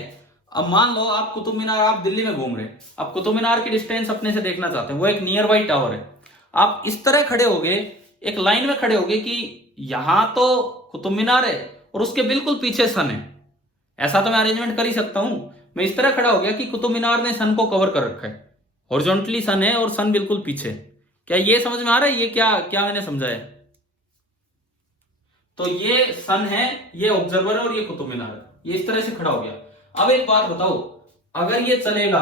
अब मान लो आप कुतुब मीनार, आप दिल्ली में घूम रहे हैं, आप कुतुब मीनार की डिस्टेंस अपने से देखना चाहते हैं, वो एक नियर बाई टावर है, आप इस तरह खड़े होगे, एक लाइन में खड़े होगे कि यहां तो कुतुब मीनार है और उसके बिल्कुल पीछे सन है। ऐसा तो मैं अरेंजमेंट कर ही सकता हूं, मैं इस तरह खड़ा हो गया कि कुतुब मीनार ने सन को कवर कर रखा है, हॉरिजॉन्टली सन है और सन बिल्कुल पीछे। क्या ये समझ में आ रहा है, ये क्या क्या मैंने समझाया? तो ये सन है, ये ऑब्जर्वर है और ये कुतुब मीनार है, ये इस तरह से खड़ा हो गया। अब एक बात बताओ, अगर ये चलेगा,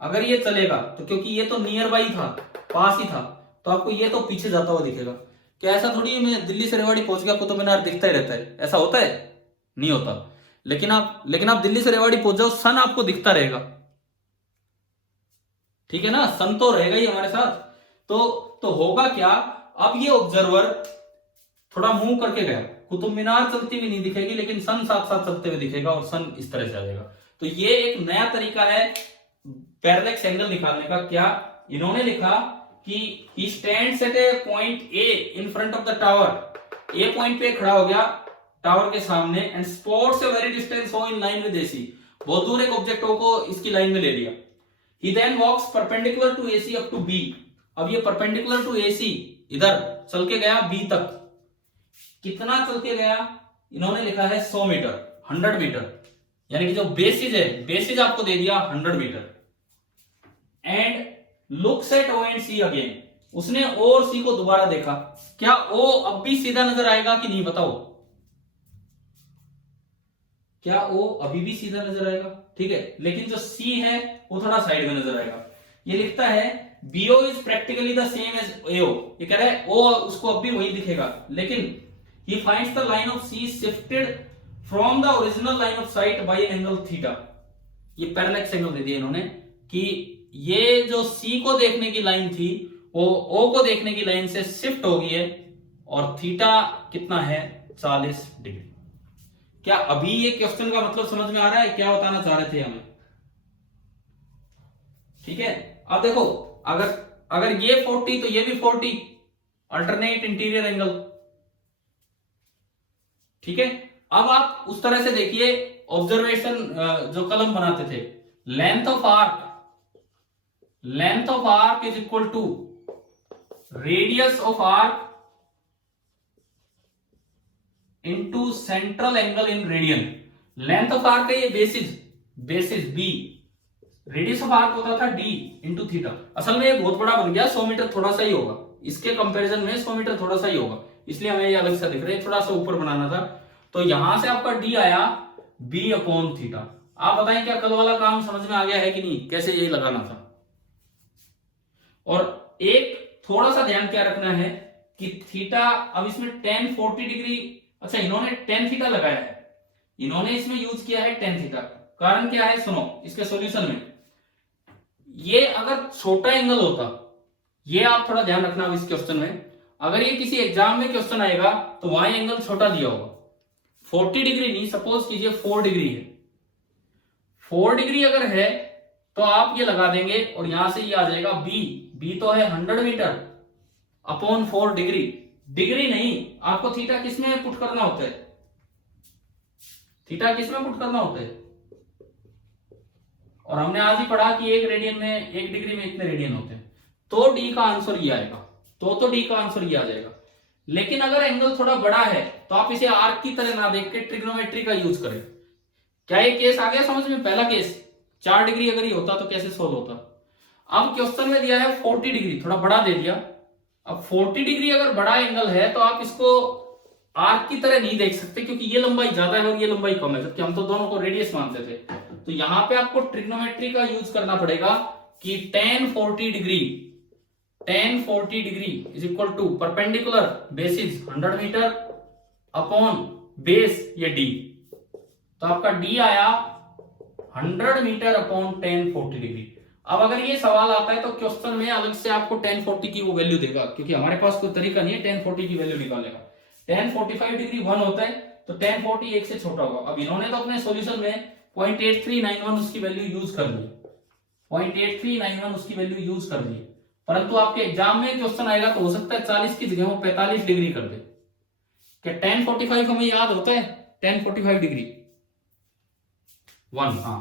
अगर ये चलेगा तो क्योंकि ये तो नियर बाई था, पास ही था, तो आपको ये तो पीछे जाता हुआ दिखेगा। क्या ऐसा थोड़ी है मैं दिल्ली से रेवाड़ी पहुंच गया कुतुब मीनार दिखता ही रहता है, ऐसा होता है? नहीं होता। लेकिन आप दिल्ली से रेवाड़ी पहुंच जाओ, सन आपको दिखता रहेगा, ठीक है ना, सन तो रहेगा ही हमारे साथ। तो होगा क्या, अब ये ऑब्जर्वर थोड़ा मूव करके गया, कुतुब मीनार चलती हुई नहीं दिखेगी लेकिन सन साथ साथ चलते हुए दिखेगा और सन इस तरह से आ जाएगा। तो ये एक नया तरीका है पैरेलैक्स एंगल निकालने का। क्या इन्होंने लिखा कि he stands at a point A in front of the tower, A point पे खड़ा हो गया टावर के सामने, and spots a very distance O in line with AC, बहुत दूर एक ऑब्जेक्ट O को इसकी लाइन में ले लिया। he then walks perpendicular to AC up to B, अब ये perpendicular to AC इधर चल के गया B तक। कितना चल के गया, इन्होंने लिखा है 100 मीटर, 100 मीटर, यानी कि जो बेसिस है, बेसिस आपको दे दिया 100 metre. And looks at O एंड C अगेन, उसने O और C को दोबारा देखा। क्या O अब भी सीधा नजर आएगा कि नहीं, बताओ? क्या O अभी भी सीधा नजर आएगा? ठीक है, लेकिन जो C है वो थोड़ा साइड में नजर आएगा। ये लिखता है BO is practically the same as AO, ये कह रहा है O उसको अब भी वही दिखेगा, लेकिन he finds the line of C shifted from the original line of sight by an angle theta। ये पैरेलैक्स एंगल दे दिया इन्होंने कि ये जो C को देखने की लाइन थी वो O को देखने की लाइन से शिफ्ट हो गई है, और थीटा कितना है, 40 डिग्री। क्या अभी ये क्वेश्चन का मतलब समझ में आ रहा है, क्या बताना चाह रहे थे हमें? ठीक है, अब देखो, अगर ये 40 तो ये भी 40, अल्टरनेट इंटीरियर एंगल, ठीक है। अब आप उस तरह से देखिए, ऑब्जर्वेशन जो कलम बनाते थे, length of arc is equal to radius of arc into central angle in radian. Length of arc है ये basis B, radius of arc होता था डी इंटू थीटा। असल में ये बहुत बड़ा बन गया, 100 मीटर थोड़ा सा ही होगा, इसके कंपैरिजन में 100 मीटर थोड़ा सा ही होगा, इसलिए हमें ये अलग से दिख रहा है, थोड़ा सा ऊपर बनाना था। तो यहां से आपका डी आया बी अपॉन थीटा। आप बताएं क्या कल वाला काम समझ में आ गया है कि नहीं, कैसे ये लगाना था? और एक थोड़ा सा ध्यान क्या रखना है कि थीटा, अब इसमें tan 40 डिग्री, अच्छा इन्होंने tan थीटा लगाया है, इन्होंने इसमें यूज किया है tan थीटा। कारण क्या है, सुनो, इसके सॉल्यूशन में ये अगर छोटा एंगल होता, ये आप थोड़ा ध्यान रखना अब इस क्वेश्चन में, अगर ये किसी एग्जाम में क्वेश्चन आएगा तो वहां एंगल छोटा दिया होगा, 40 डिग्री नहीं, सपोज कीजिए 4 डिग्री है, 4 डिग्री अगर है तो आप ये लगा देंगे और यहां से ये आ जाएगा बी तो है 100 मीटर अपॉन 4 डिग्री, डिग्री नहीं, आपको थीटा किसमें पुट करना होता है, थीटा किसमें पुट करना होता है? और हमने आज ही पढ़ा कि एक रेडियन में, एक डिग्री में इतने रेडियन होते हैं, तो डी का आंसर ये आएगा, तो डी का आंसर ये आ जाएगा। लेकिन अगर एंगल थोड़ा बड़ा है तो आप इसे आर्क की तरह ना देख के ट्रिग्नोमेट्री का यूज करें। क्या ये केस आ गया समझ में? पहला केस 4 डिग्री अगर ये होता तो कैसे सोल्व होता? अब क्वेश्चन में दिया है 40 डिग्री, थोड़ा बड़ा दे दिया। अब 40 डिग्री अगर बड़ा एंगल है तो आप इसको आर्क की तरह नहीं देख सकते, क्योंकि ये लंबाई ज्यादा है और ये लंबाई कम है, जबकि हम तो दोनों को रेडियस मानते थे। तो यहां पे आपको ट्रिग्नोमेट्री का यूज करना पड़ेगा कि tan 40 degree is equal to perpendicular basis 100 metre upon base ये d, तो आपका d आया 100 मीटर अपॉन tan 40 डिग्री। अब अगर ये सवाल आता है तो क्वेश्चन में अलग से आपको tan 40 की वो वैल्यू देगा, क्योंकि हमारे पास कोई तरीका नहीं है tan 40 की वैल्यू निकालने का। tan 45 डिग्री 1 होता है तो tan 40 1 से छोटा होगा। अब इन्होंने तो अपने सॉल्यूशन में 0.8391 उसकी वैल्यू यूज कर ली, 0.8391 उसकी वैल्यू यूज कर ली, परंतु आपके एग्जाम में क्वेश्चन आएगा तो हो सकता है 40 की जगह वो 45 डिग्री कर दे। क्या tan 45 हमें याद होता है? tan 45 डिग्री 1, हाँ।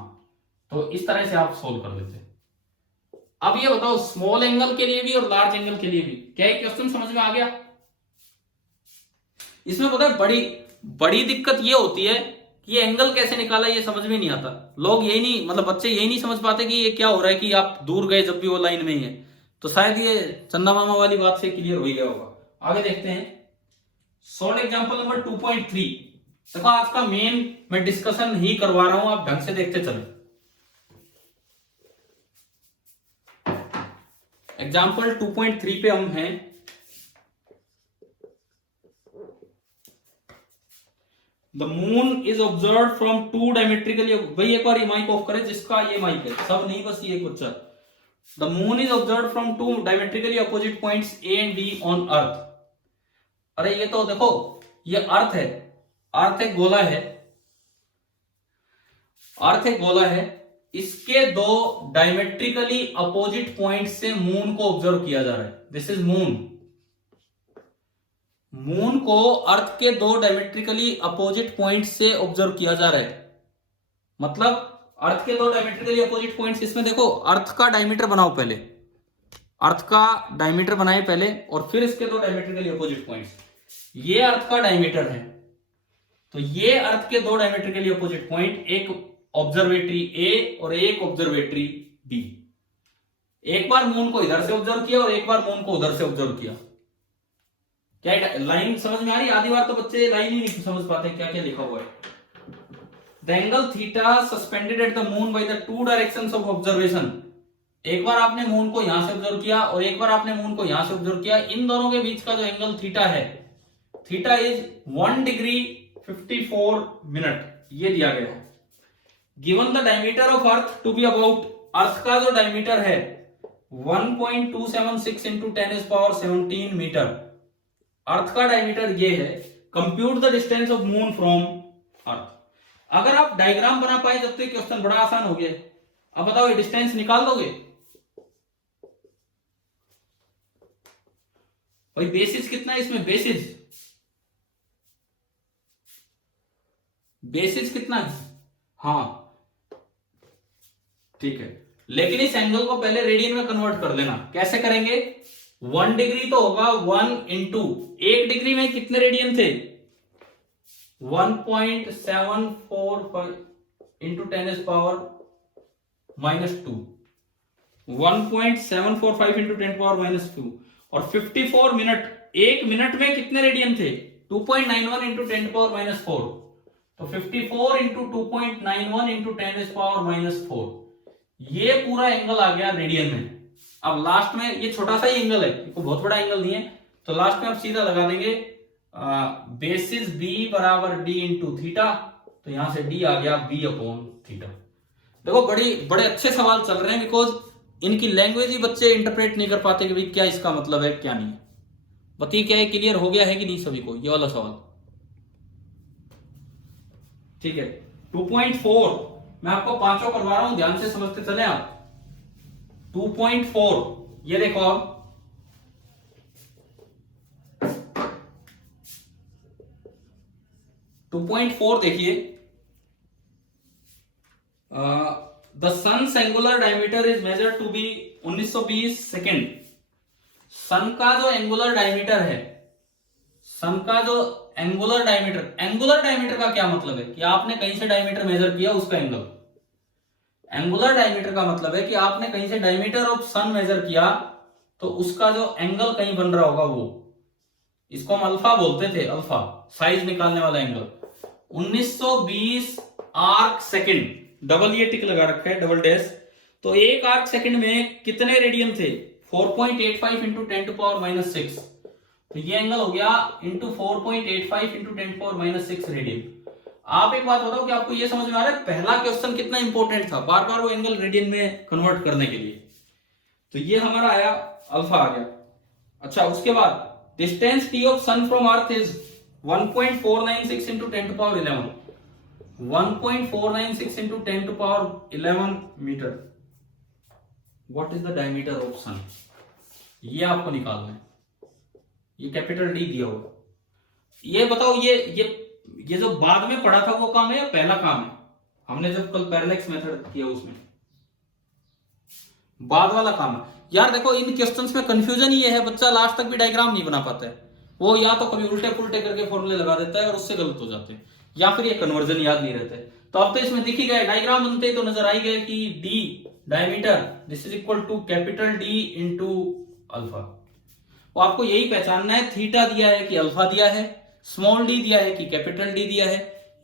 तो इस तरह से आप सोल्व कर लेते हैं। अब ये बताओ स्मॉल एंगल के लिए भी और लार्ज एंगल के लिए भी, क्या ये क्वेश्चन समझ में आ गया? इसमें पता है बड़ी बड़ी दिक्कत ये होती है कि ये एंगल कैसे निकाला ये समझ में नहीं आता। लोग यही नहीं, मतलब बच्चे यही नहीं समझ पाते कि ये क्या हो रहा है कि आप दूर गए जब भी वो लाइन में ही है। तो शायद ये चंदा मामा वाली बात से क्लियर हो गया होगा। आगे देखते हैं सॉल्व एग्जांपल नंबर 2.3। देखो आज का मेन मैं डिस्कशन ही करवा रहा हूं, आप ढंग से देखते चले। एग्जाम्पल 2.3 पे हम हैं। The moon is observe from two diametrically, भाई एक बार ये माइक ऑफ करे जिसका ये माइक है, सब नहीं बस ये कुछ। The moon is observe from two diametrically opposite points A and B on earth. अरे ये तो देखो ये अर्थ है, अर्थ एक गोला है, अर्थ एक गोला है, इसके दो डायमेट्रिकली अपोजिट पॉइंट से मून को ऑब्जर्व किया जा रहा है। This is moon. मून को अर्थ के दो डायमेट्रिकली अपोजिट पॉइंट से ऑब्जर्व किया जा रहा है। मतलब अर्थ के दो डायमेट्रिकली अपोजिट पॉइंट्स, इसमें देखो अर्थ का डायमीटर बनाओ पहले, अर्थ का डायमीटर बनाए पहले और फिर इसके दो डायमेट्रिकली अपोजिट पॉइंट्स। ये अर्थ का डायमीटर है, तो ये अर्थ के दो डायमेट्रिकली अपोजिट पॉइंट, एक ऑब्जर्वेटरी ए और एक ऑब्जर्वेटरी बी। एक बार मून को इधर से ऑब्जर्व किया और एक बार मून को उधर से ऑब्जर्व किया। क्या लाइन समझ में आ रही? आधी बार तो बच्चे लाइन ही नहीं समझ पाते क्या क्या लिखा हुआ है। The angle theta suspended at the moon by the two directions of observation. एक बार आपने मून को यहां से ऑब्जर्व किया और एक बार आपने मून को यहां से ऑब्जर्व किया। इन दोनों के बीच का जो एंगल थीटा है, थीटा इज 1 डिग्री 54 मिनट, ये दिया गया है। Given the diameter of earth to be about, earth का जो डायमीटर है 1.276 इंटू 10⁻17 मीटर, अर्थ का डायमीटर ये है। Compute the distance of moon from earth. अगर आप डायग्राम बना पाए जब तक क्वेश्चन बड़ा आसान हो गया। अब बताओ ये डिस्टेंस निकाल दोगे? भाई बेसिस कितना है इसमें? बेसिस कितना है? हाँ ठीक है, लेकिन इस एंगल को पहले रेडियन में कन्वर्ट कर लेना। कैसे करेंगे? 1 डिग्री तो होगा 1 इंटू 1 डिग्री में कितने रेडियन थे? 1.745 इंटू 10⁻⁻², 1.745 इंटू 10⁻⁻²। और 54 मिनट, एक मिनट में कितने रेडियन थे? 2.91 इंटू 10⁻⁻4। तो 54 इंटू 2.91 इंटू 10⁻⁻4, ये पूरा एंगल आ गया रेडियन में। अब लास्ट में ये छोटा सा ही एंगल है, कोई बहुत बड़ा एंगल नहीं है, तो लास्ट में आप सीधा लगा देंगे बेसिस बी बराबर डी इंटू थीटा। तो यहां से डी आ गया बी अपॉन थीटा। देखो बड़े अच्छे सवाल चल रहे हैं, बिकॉज इनकी लैंग्वेज ही बच्चे इंटरप्रेट नहीं कर पाते कि भाई क्या इसका मतलब है क्या नहीं है। बताइए क्या है, क्लियर हो गया है कि नहीं सभी को ये वाला सवाल? ठीक है। 2.4 मैं आपको पांचों करवा रहा हूं, ध्यान से समझते चले आप। 2.4 ये देखो आप, टू 2.4 देखिए। The sun's angular diameter is measured to be 1920 second. Sun का जो एंगुलर डायमीटर है, सन का जो एंगुलर डायमीटर का क्या मतलब है कि आपने कहीं से डायमीटर मेजर किया उसका एंगल। एंगुलर डायमीटर का मतलब है कि आपने कहीं से डायमीटर ऑफ सन मेजर किया तो उसका जो एंगल कहीं बन रहा होगा वो, इसको हम अल्फा बोलते थे, अल्फा साइज निकालने वाला एंगल। 1920 आर्क सेकंड, डबल ये टिक लगा रखा है, डबल डैश। तो एक आर्क सेकंड में कितने रेडियन थे? 4.85 इंटू 10⁻⁻6। तो ये एंगल हो गया इंटू 4.85 इंटू 10⁻⁻6 रेडियन। आप एक बात बताओ कि आपको ये समझ में आ रहा है पहला क्वेश्चन कितना इंपॉर्टेंट था, बार बार वो एंगल रेडियन में कन्वर्ट करने के लिए। तो ये हमारा आया, अल्फा आ गया। अच्छा, उसके बाद distance T of sun from earth is 1.496 into 10⁻11, 1.496 into 10⁻11 metre. What is the diameter of sun? ये आपको निकालना है। ये कैपिटल डी दिया हुआ। ये बताओ, ये जो बाद में पढ़ा था वो काम है या पहला काम है? हमने जब कल पैरेलैक्स मेथड किया उसमें बाद वाला काम है। यार देखो, इन क्वेश्चंस में कंफ्यूजन ये है, बच्चा लास्ट तक भी डायग्राम नहीं बना पाता है। वो या तो कभी उल्टे पुल्टे करके फॉर्मूले लगा देता है और उससे गलत हो जाते हैं, या फिर ये कन्वर्जन याद नहीं रहता है। तो अब तो इसमें दिख ही गया, डायग्राम बनते तो नजर आई गए कि D diameter this is equal to capital D into alpha. वो आपको यही पहचानना है, थीटा दिया है कि अल्फा दिया है, स्मॉल डी दिया है कि कैपिटल डी दिया है,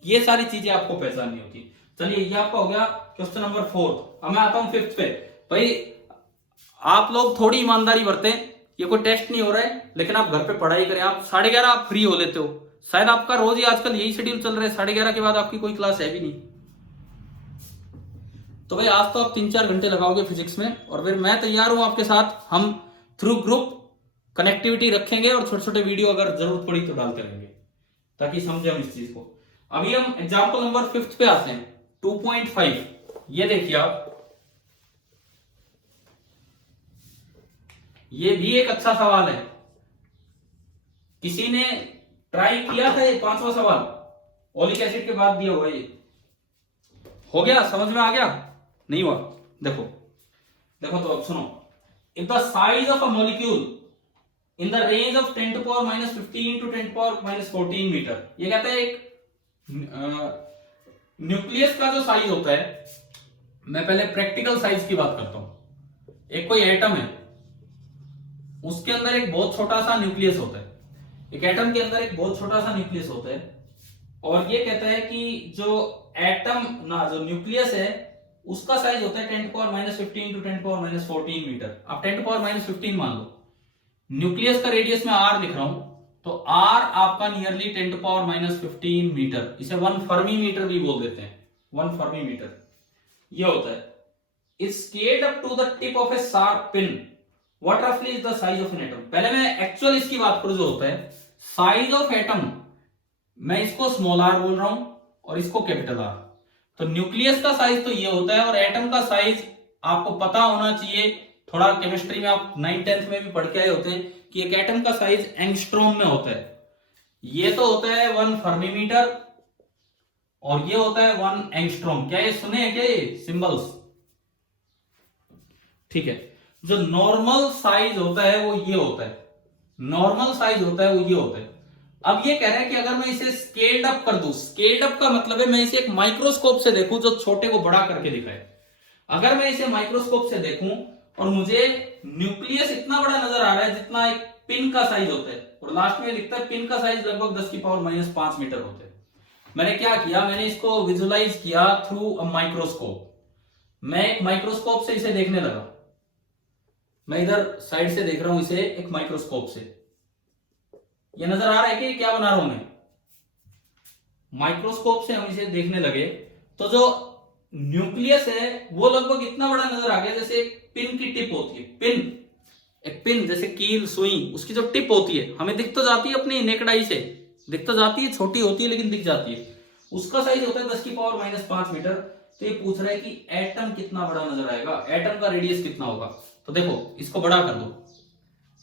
ये सारी चीजें आपको पहचाननी होती है। चलिए, ये आपका हो गया क्वेश्चन नंबर 4। अब मैं आता हूं 5th पे। भाई आप लोग थोड़ी ईमानदारी बरतें, ये कोई टेस्ट नहीं हो रहा है, लेकिन आप घर पे पढ़ाई करें। आप 11:30 आप फ्री हो लेते हो, शायद आपका रोज ही आजकल यही शेड्यूल चल रहा है, 11:30 के बाद आपकी कोई क्लास है भी नहीं। तो भाई आज तो आप 3-4 घंटे लगाओगे फिजिक्स में, और फिर मैं तैयार हूं आपके साथ। हम थ्रू ग्रुप कनेक्टिविटी रखेंगे और छोटे छोटे वीडियो अगर जरूरत पड़ी तो डालते रहेंगे, ताकि समझे हम इस चीज को। अभी हम एग्जाम्पल नंबर 5 पे आते हैं, 2.5। ये देखिए आप, ये भी एक अच्छा सवाल है। किसी ने ट्राई किया था ये 5वां सवाल, ओलिक एसिड के बाद दिया हुआ। ये हो गया, समझ में आ गया? नहीं हुआ? देखो देखो, तो अब सुनो। If the size of a molecule in the range of 10 to the power -15 to 10 to the power -14 metre, ये कहते हैं एक न्यूक्लियस का जो साइज होता है, मैं पहले प्रैक्टिकल साइज की बात करता हूं। एक कोई एटम है, उसके अंदर एक बहुत छोटा सा न्यूक्लियस होता है, एक एटम के अंदर एक बहुत छोटा सा न्यूक्लियस होता है, और ये कहता है कि जो एटम ना, जो न्यूक्लियस है उसका साइज होता है 10 to the power -15 to 10 to the power -14 metre. अब 10 to the power -15 मान लो, न्यूक्लियस का रेडियस में आर लिख रहा हूं, तो आर आपका nearly 10 to the power -15 metre. इसे 1 फर्मी मीटर भी बोल देते हैं, 1 फर्मी मीटर ये होता है। It's scaled up to the tip of a sharp pin, what रफली is the size of an atom. पहले मैं एक्चुअल इसकी बात करूं, जो होता है साइज ऑफ एटम, मैं इसको स्मॉल आर बोल रहा हूं और इसको कैपिटल आर। तो न्यूक्लियस का साइज तो ये होता है, और एटम का साइज आपको पता होना चाहिए, थोड़ा केमिस्ट्री में आप 9th-10th में भी पढ़ के आए होते हैं कि एक एटम का साइज एंगस्ट्रॉम में होता है। ये तो होता है 1 फर्मी मीटर, और ये होता है 1 एंगस्ट्रॉम। क्या ये सुने हैं क्या ये सिंबल्स? ठीक है। जो नॉर्मल साइज होता है वो ये होता है, नॉर्मल साइज होता है वो ये होता है। अब ये कह रहा है कि अगर मैं इसे स्केल्ड अप कर दूं, स्केल्ड अप का मतलब है मैं इसे एक माइक्रोस्कोप से देखूं जो छोटे को बड़ा करके दिखाए। अगर मैं इसे माइक्रोस्कोप से देखूं और मुझे न्यूक्लियस इतना बड़ा नजर आ रहा है जितना एक पिन का साइज होता है, और लास्ट में लिखता है पिन का साइज लगभग 10 की पावर -5 मीटर होता है। मैंने क्या किया, मैंने इसको विजुअलाइज किया थ्रू अ माइक्रोस्कोप। मैं एक माइक्रोस्कोप से इसे देखने लगा, मैं इधर साइड से देख रहा हूं इसे एक माइक्रोस्कोप से। ये नजर आ रहा है कि क्या बना रहा हूं मैं? माइक्रोस्कोप से हम इसे देखने लगे तो जो न्यूक्लियस है वो लगभग इतना बड़ा नजर आ गया जैसे एक पिन की टिप होती है। पिन, एक पिन जैसे कील सुई, उसकी जो टिप होती है हमें दिख तो जाती है अपनी नेकेड आई से, दिख तो जाती है, छोटी होती है लेकिन दिख जाती है। उसका साइज होता है 10 की पावर -5 मीटर। तो ये पूछ रहा है कि एटम कितना बड़ा नजर आएगा, एटम का रेडियस कितना होगा। तो देखो, इसको बड़ा कर दो,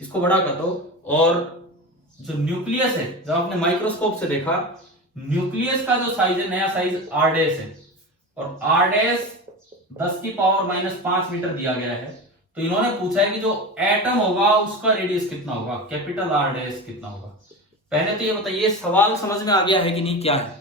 इसको बड़ा कर दो, और जो न्यूक्लियस है, जब आपने माइक्रोस्कोप से देखा, न्यूक्लियस का जो साइज है, नया साइज r डैश है, और r डैश 10 की पावर -5 मीटर दिया गया है। तो इन्होंने पूछा है कि जो एटम होगा उसका रेडियस कितना होगा, कैपिटल R डैश कितना होगा। पहले तो ये बताइए, सवाल समझ में आ गया है कि नहीं, क्या है?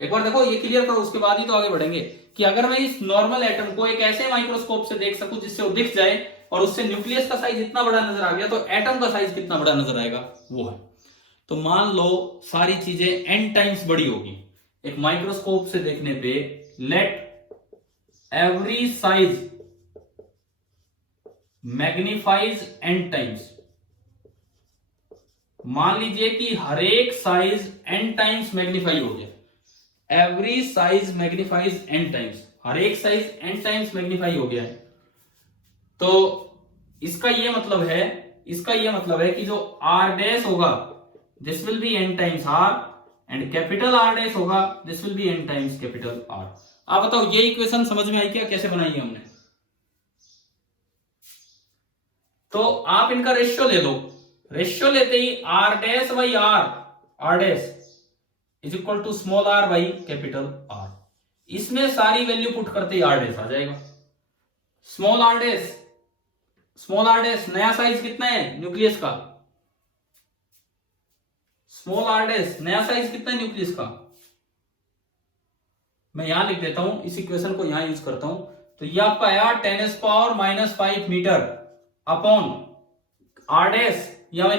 एक बार देखो, ये क्लियर करो, उसके बाद ही तो आगे बढ़ेंगे। कि अगर मैं इस नॉर्मल एटम को एक ऐसे माइक्रोस्कोप से देख सकूं जिससे वो दिख जाए, और उससे न्यूक्लियस का साइज इतना बड़ा नजर आ गया, तो एटम का साइज कितना बड़ा नजर आएगा, वो है। तो मान लो सारी चीजें n टाइम्स बड़ी होगी एक माइक्रोस्कोप से देखने पे, let every size magnifies n times. मान लीजिए कि हर एक साइज n टाइम्स मैग्निफाई हो गया, every size magnifies n times, हर एक साइज n टाइम्स मैग्निफाई हो गया है। तो इसका ये मतलब है, इसका ये मतलब है कि जो r डैश होगा this will be n times r, and capital R dash होगा this will be n times capital R। आप बताओ, ये इक्वेशन समझ में आई क्या, कैसे बनाई है हमने? तो आप इनका रेशियो ले लो, रेशियो लेते ही are dash by are dash is equal to small R by capital R. इसमें सारी वैल्यू पुट करते ही आर डैश आ जाएगा। स्मॉल आर डैश नया साइज कितना है न्यूक्लियस का, स्मॉल आर डैश नया साइज कितना है न्यूक्लियस का, मैं यहां लिख देता हूं, इस इक्वेशन को यहां यूज करता हूं। तो ये आपका आया 10⁻⁻5 मीटर अपॉन आर डैश, यह हमें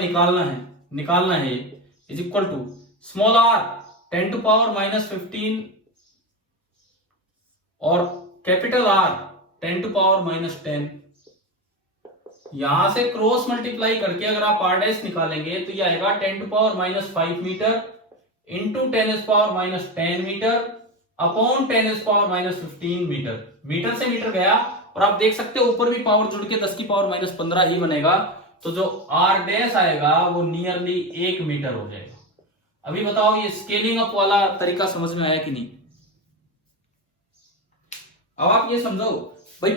निकालना है is equal to small R 10⁻⁻15 और कैपिटल आर 10⁻⁻10। यहां से क्रॉस मल्टीप्लाई करके अगर आप आर डैश निकालेंगे तो यह आएगा 10⁻⁵ metre into 10⁻⁻10 metre upon 10⁻⁻15 metre. Metre से मीटर गया और आप देख सकते हो ऊपर भी पावर जुड़ के 10⁻⁻15 ही बनेगा। तो जो आर डैश आएगा वो नियरली 1 मीटर हो जाएगा। अभी बताओ ये स्केलिंग अप वाला तरीका समझ में आया कि नहीं। अब आप ये समझो भाई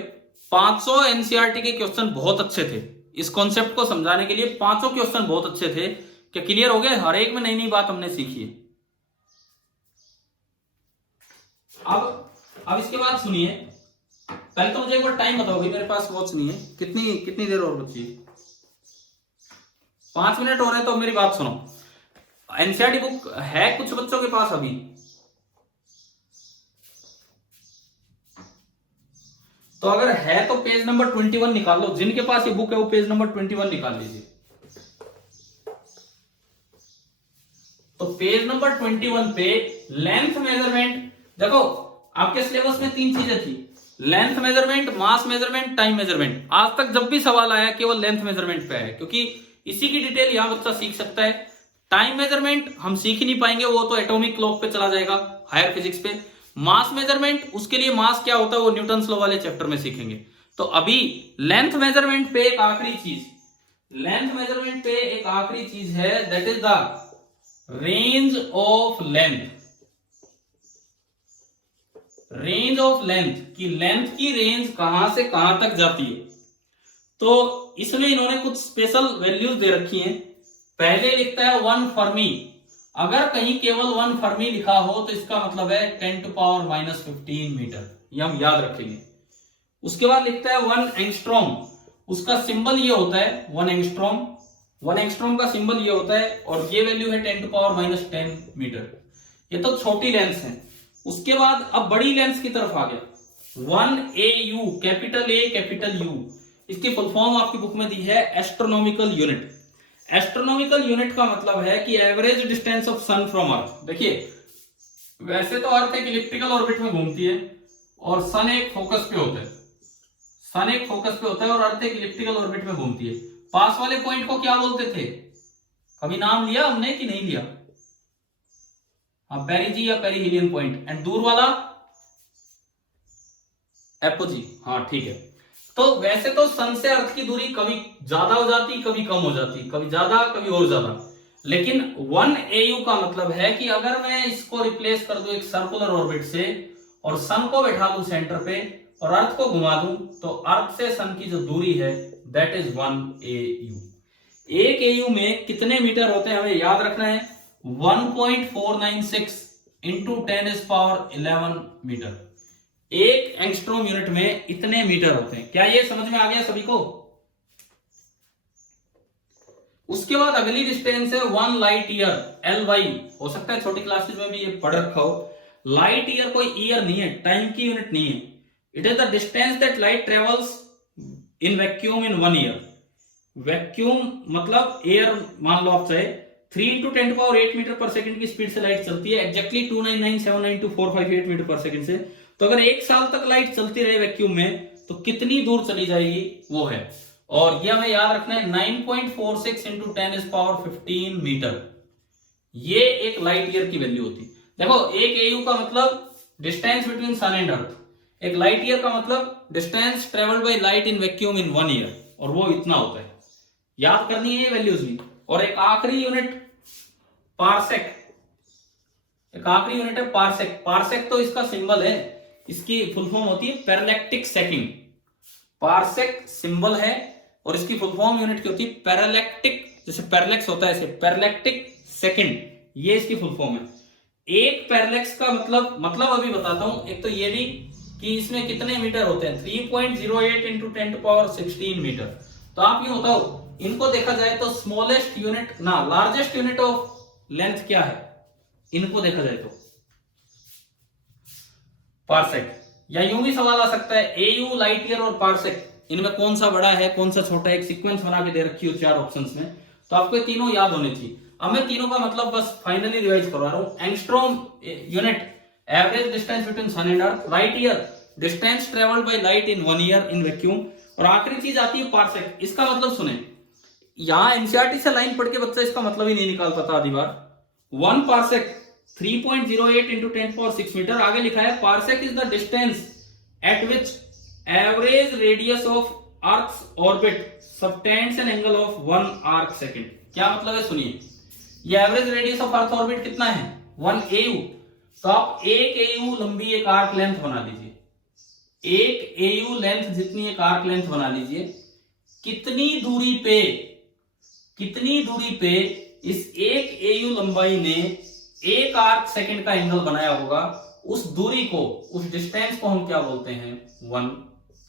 500 एनसीईआरटी के क्वेश्चन बहुत अच्छे थे, इस कॉन्सेप्ट को समझाने के लिए 500 क्वेश्चन बहुत अच्छे थे। क्या क्लियर हो गए? हर एक में नई नई बात हमने सीखी है। अब इसके बाद सुनिए, पहले तो मुझे एक बार टाइम बताओगे, मेरे पास वॉच नहीं है, कितनी देर और बची है? 5 मिनट हो रहे हैं। तो मेरी बात सुनो, एनसीईआरटी बुक है कुछ बच्चों के पास अभी? तो अगर है तो पेज नंबर 21 निकाल लो। जिनके पास ये बुक है वो पेज नंबर 21 निकाल लीजिए। तो पेज नंबर 21 पे लेंथ मेजरमेंट, देखो आपके सिलेबस में 3 चीजें थी, लेंथ मेजरमेंट, मास मेजरमेंट, टाइम मेजरमेंट। आज तक जब भी सवाल आया केवल लेंथ मेजरमेंट पे है, क्योंकि इसी की डिटेल यहां बच्चा सीख सकता है। टाइम मेजरमेंट हम सीख ही नहीं पाएंगे, वो तो एटॉमिक क्लॉक पे चला जाएगा, हायर फिजिक्स पे। मास मेजरमेंट, उसके लिए मास क्या होता है वो न्यूटन्स लॉ वाले चैप्टर में सीखेंगे। तो अभी लेंथ मेजरमेंट पे एक आखिरी चीज है, that is the range of length. Range of length की रेंज कहां से कहां तक जाती है। तो इसमें इन्होंने कुछ स्पेशल वैल्यूज दे रखी हैं। पहले लिखता है 1 फर्मी। अगर कहीं केवल 1 फर्मी लिखा हो तो इसका मतलब है 10⁻⁻15 मीटर, ये हम याद रखेंगे। उसके बाद लिखता है 1 एंगस्ट्रॉम। उसका सिंबल ये होता है 1 एंगस्ट्रॉम। 1 एंगस्ट्रॉम का सिंबल ये होता है और ये वैल्यू है 10⁻⁻10 मीटर। ये तो छोटी लेंथ है। उसके बाद अब बड़ी लेंथ की तरफ आ गया 1 AU, capital A capital you. इसकी फुल फॉर्म आपकी बुक में दी है एस्ट्रोनॉमिकल यूनिट। एस्ट्रोनॉमिकल यूनिट का मतलब है कि average distance of sun from earth. देखिए वैसे तो अर्थ एक इलिप्टिकल ऑर्बिट में घूमती है और सन एक फोकस पे होता है, और अर्थ एक इलिप्टिकल ऑर्बिट में घूमती है। पास वाले पॉइंट को क्या बोलते थे? कभी नाम लिया हमने कि नहीं लिया? पेरिजी या पेरिहिलियन पॉइंट। एंड दूर वाला एपोजी। हाँ ठीक है। तो वैसे तो सन से अर्थ की दूरी कभी ज्यादा हो जाती, कभी कम हो जाती, कभी ज्यादा कभी और ज्यादा। लेकिन 1 AU का मतलब है कि अगर मैं इसको रिप्लेस कर दूं एक सर्कुलर ऑर्बिट से और सन को बैठा दूं सेंटर पे और अर्थ को घुमा दूं, तो अर्थ से सन की जो दूरी है दैट इज 1 AU। 1 AU में कितने मीटर होते हैं हमें याद रखना है, 1.496 इंटू 10⁻11 मीटर। 1 एंगस्ट्रॉम यूनिट में इतने मीटर होते हैं। क्या ये समझ में आ गया सभी को? उसके बाद अगली डिस्टेंस है 1 लाइट ईयर, LY। हो सकता है छोटी क्लासेस में भी ये पढ़ रखा हो। लाइट ईयर कोई ईयर नहीं है, टाइम की यूनिट नहीं है। It is the distance that light travels in vacuum in 1 year. Vacuum मतलब एयर, मान लो आप चाहे 3 × 10⁸ मीटर पर सेकंड की स्पीड से लाइट चलती है, एग्जैक्टली 299792458 मीटर पर सेकंड से। तो अगर 1 साल तक लाइट चलती रहे वैक्यूम में तो कितनी दूर चली जाएगी वो है। और ये हमें याद रखना है 9.46 इंटू 10⁻15 मीटर। ये एक लाइट ईयर की वैल्यू होती है। देखो 1 AU का मतलब distance between sun and earth, एक लाइट ईयर का मतलब distance travelled by light in vacuum in 1 year, और वो इतना होता है। याद करनी है ये वैल्यूज भी। और एक आखिरी यूनिट पारसेक, एक आखिरी यूनिट है पारसेक। पारसेक तो इसका सिंबल है, इसकी फुल फॉर्म होती है पैरालैक्टिक सेकंड। पारसेक सिंबल है और इसकी फुल फॉर्म यूनिट की होती है पैरालैक्टिक जैसे पैरेलैक्स होता है ऐसे पैरेलैक्टिक सेकंड, ये इसकी फुल फॉर्म है। एक पैरेलैक्स का मतलब अभी बताता हूं। एक तो ये भी कि इसमें कितने मीटर होते हैं, 3.08 इंटू 10⁻16 मीटर। तो आप यूं बताओ, इनको देखा जाए तो स्मॉलेस्ट यूनिट ना लार्जेस्ट यूनिट ऑफ लेंथ क्या है, इनको देखा जाए तो पार्सेक। या यूं भी सवाल आ सकता है एयू, लाइट ईयर और पार्सेक, इनमें कौन सा बड़ा है कौन सा छोटा है, एक सीक्वेंस बना के दे रखी हो 4 ऑप्शंस में, तो आपको तीनों याद होने चाहिए। अब मैं तीनों का मतलब बस फाइनली रिवाइज करवा रहा हूं। Angstrom unit average distance between sun and earth, light year distance travelled by light in 1 year in vacuum, और आखिरी चीज आती है पार्सेक। इसका मतलब सुने, यहां एनसीईआरटी से लाइन पढ़ के बच्चा इसका मतलब ही नहीं निकाल पाता आधी बार। 1 पार्सेक 3.08 इंटू 10⁻6 मीटर, आगे लिखा है parsec is the distance eight which average radius of earth orbit subtends an angle of 1 arc second. क्या मतलब है सुनिए, ये average radius of earth orbit कितना है 1 AU, तो आप 1 AU लंबी एक आर्क लेंथ बना लीजिए, 1 AU लेंथ जितनी एक आर्क लेंथ बना लीजिए। कितनी दूरी पे इस 1 AU लंबाई ने 1 आर्क सेकंड का एंगल बनाया होगा, उस दूरी को, उस डिस्टेंस को हम क्या बोलते हैं 1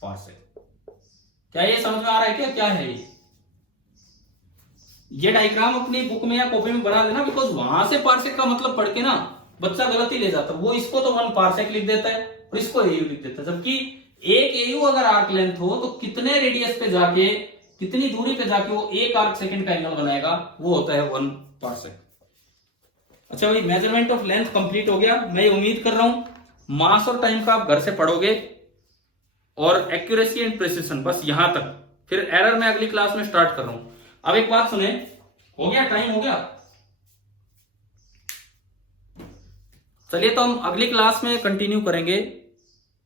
पार्सेक। क्या ये समझ में आ रहा है क्या है ये डायग्राम अपनी बुक में या कॉपी में बना लेना, बिकॉज वहां से पार्सेक का मतलब पढ़ के ना बच्चा गलत ही ले जाता है। वो इसको तो 1 पार्सेक लिख देता है और इसको AU लिख देता है, जबकि 1 AU अगर आर्क लेंथ हो तो कितने रेडियस पे जाके, कितनी दूरी पे जाके वो 1 आर्क सेकंड का एंगल बनाएगा, वो होता है 1 पार्सेक। अच्छा भाई, मेजरमेंट ऑफ लेंथ कंप्लीट हो गया। मैं उम्मीद कर रहा हूं मास और टाइम का आप घर से पढ़ोगे, और एक्यूरेसी एंड प्रिसिशन बस यहां तक, फिर एरर मैं अगली क्लास में स्टार्ट कर रहा हूं। अब एक बात सुने, हो गया टाइम हो गया, चलिए तो हम अगली क्लास में कंटिन्यू करेंगे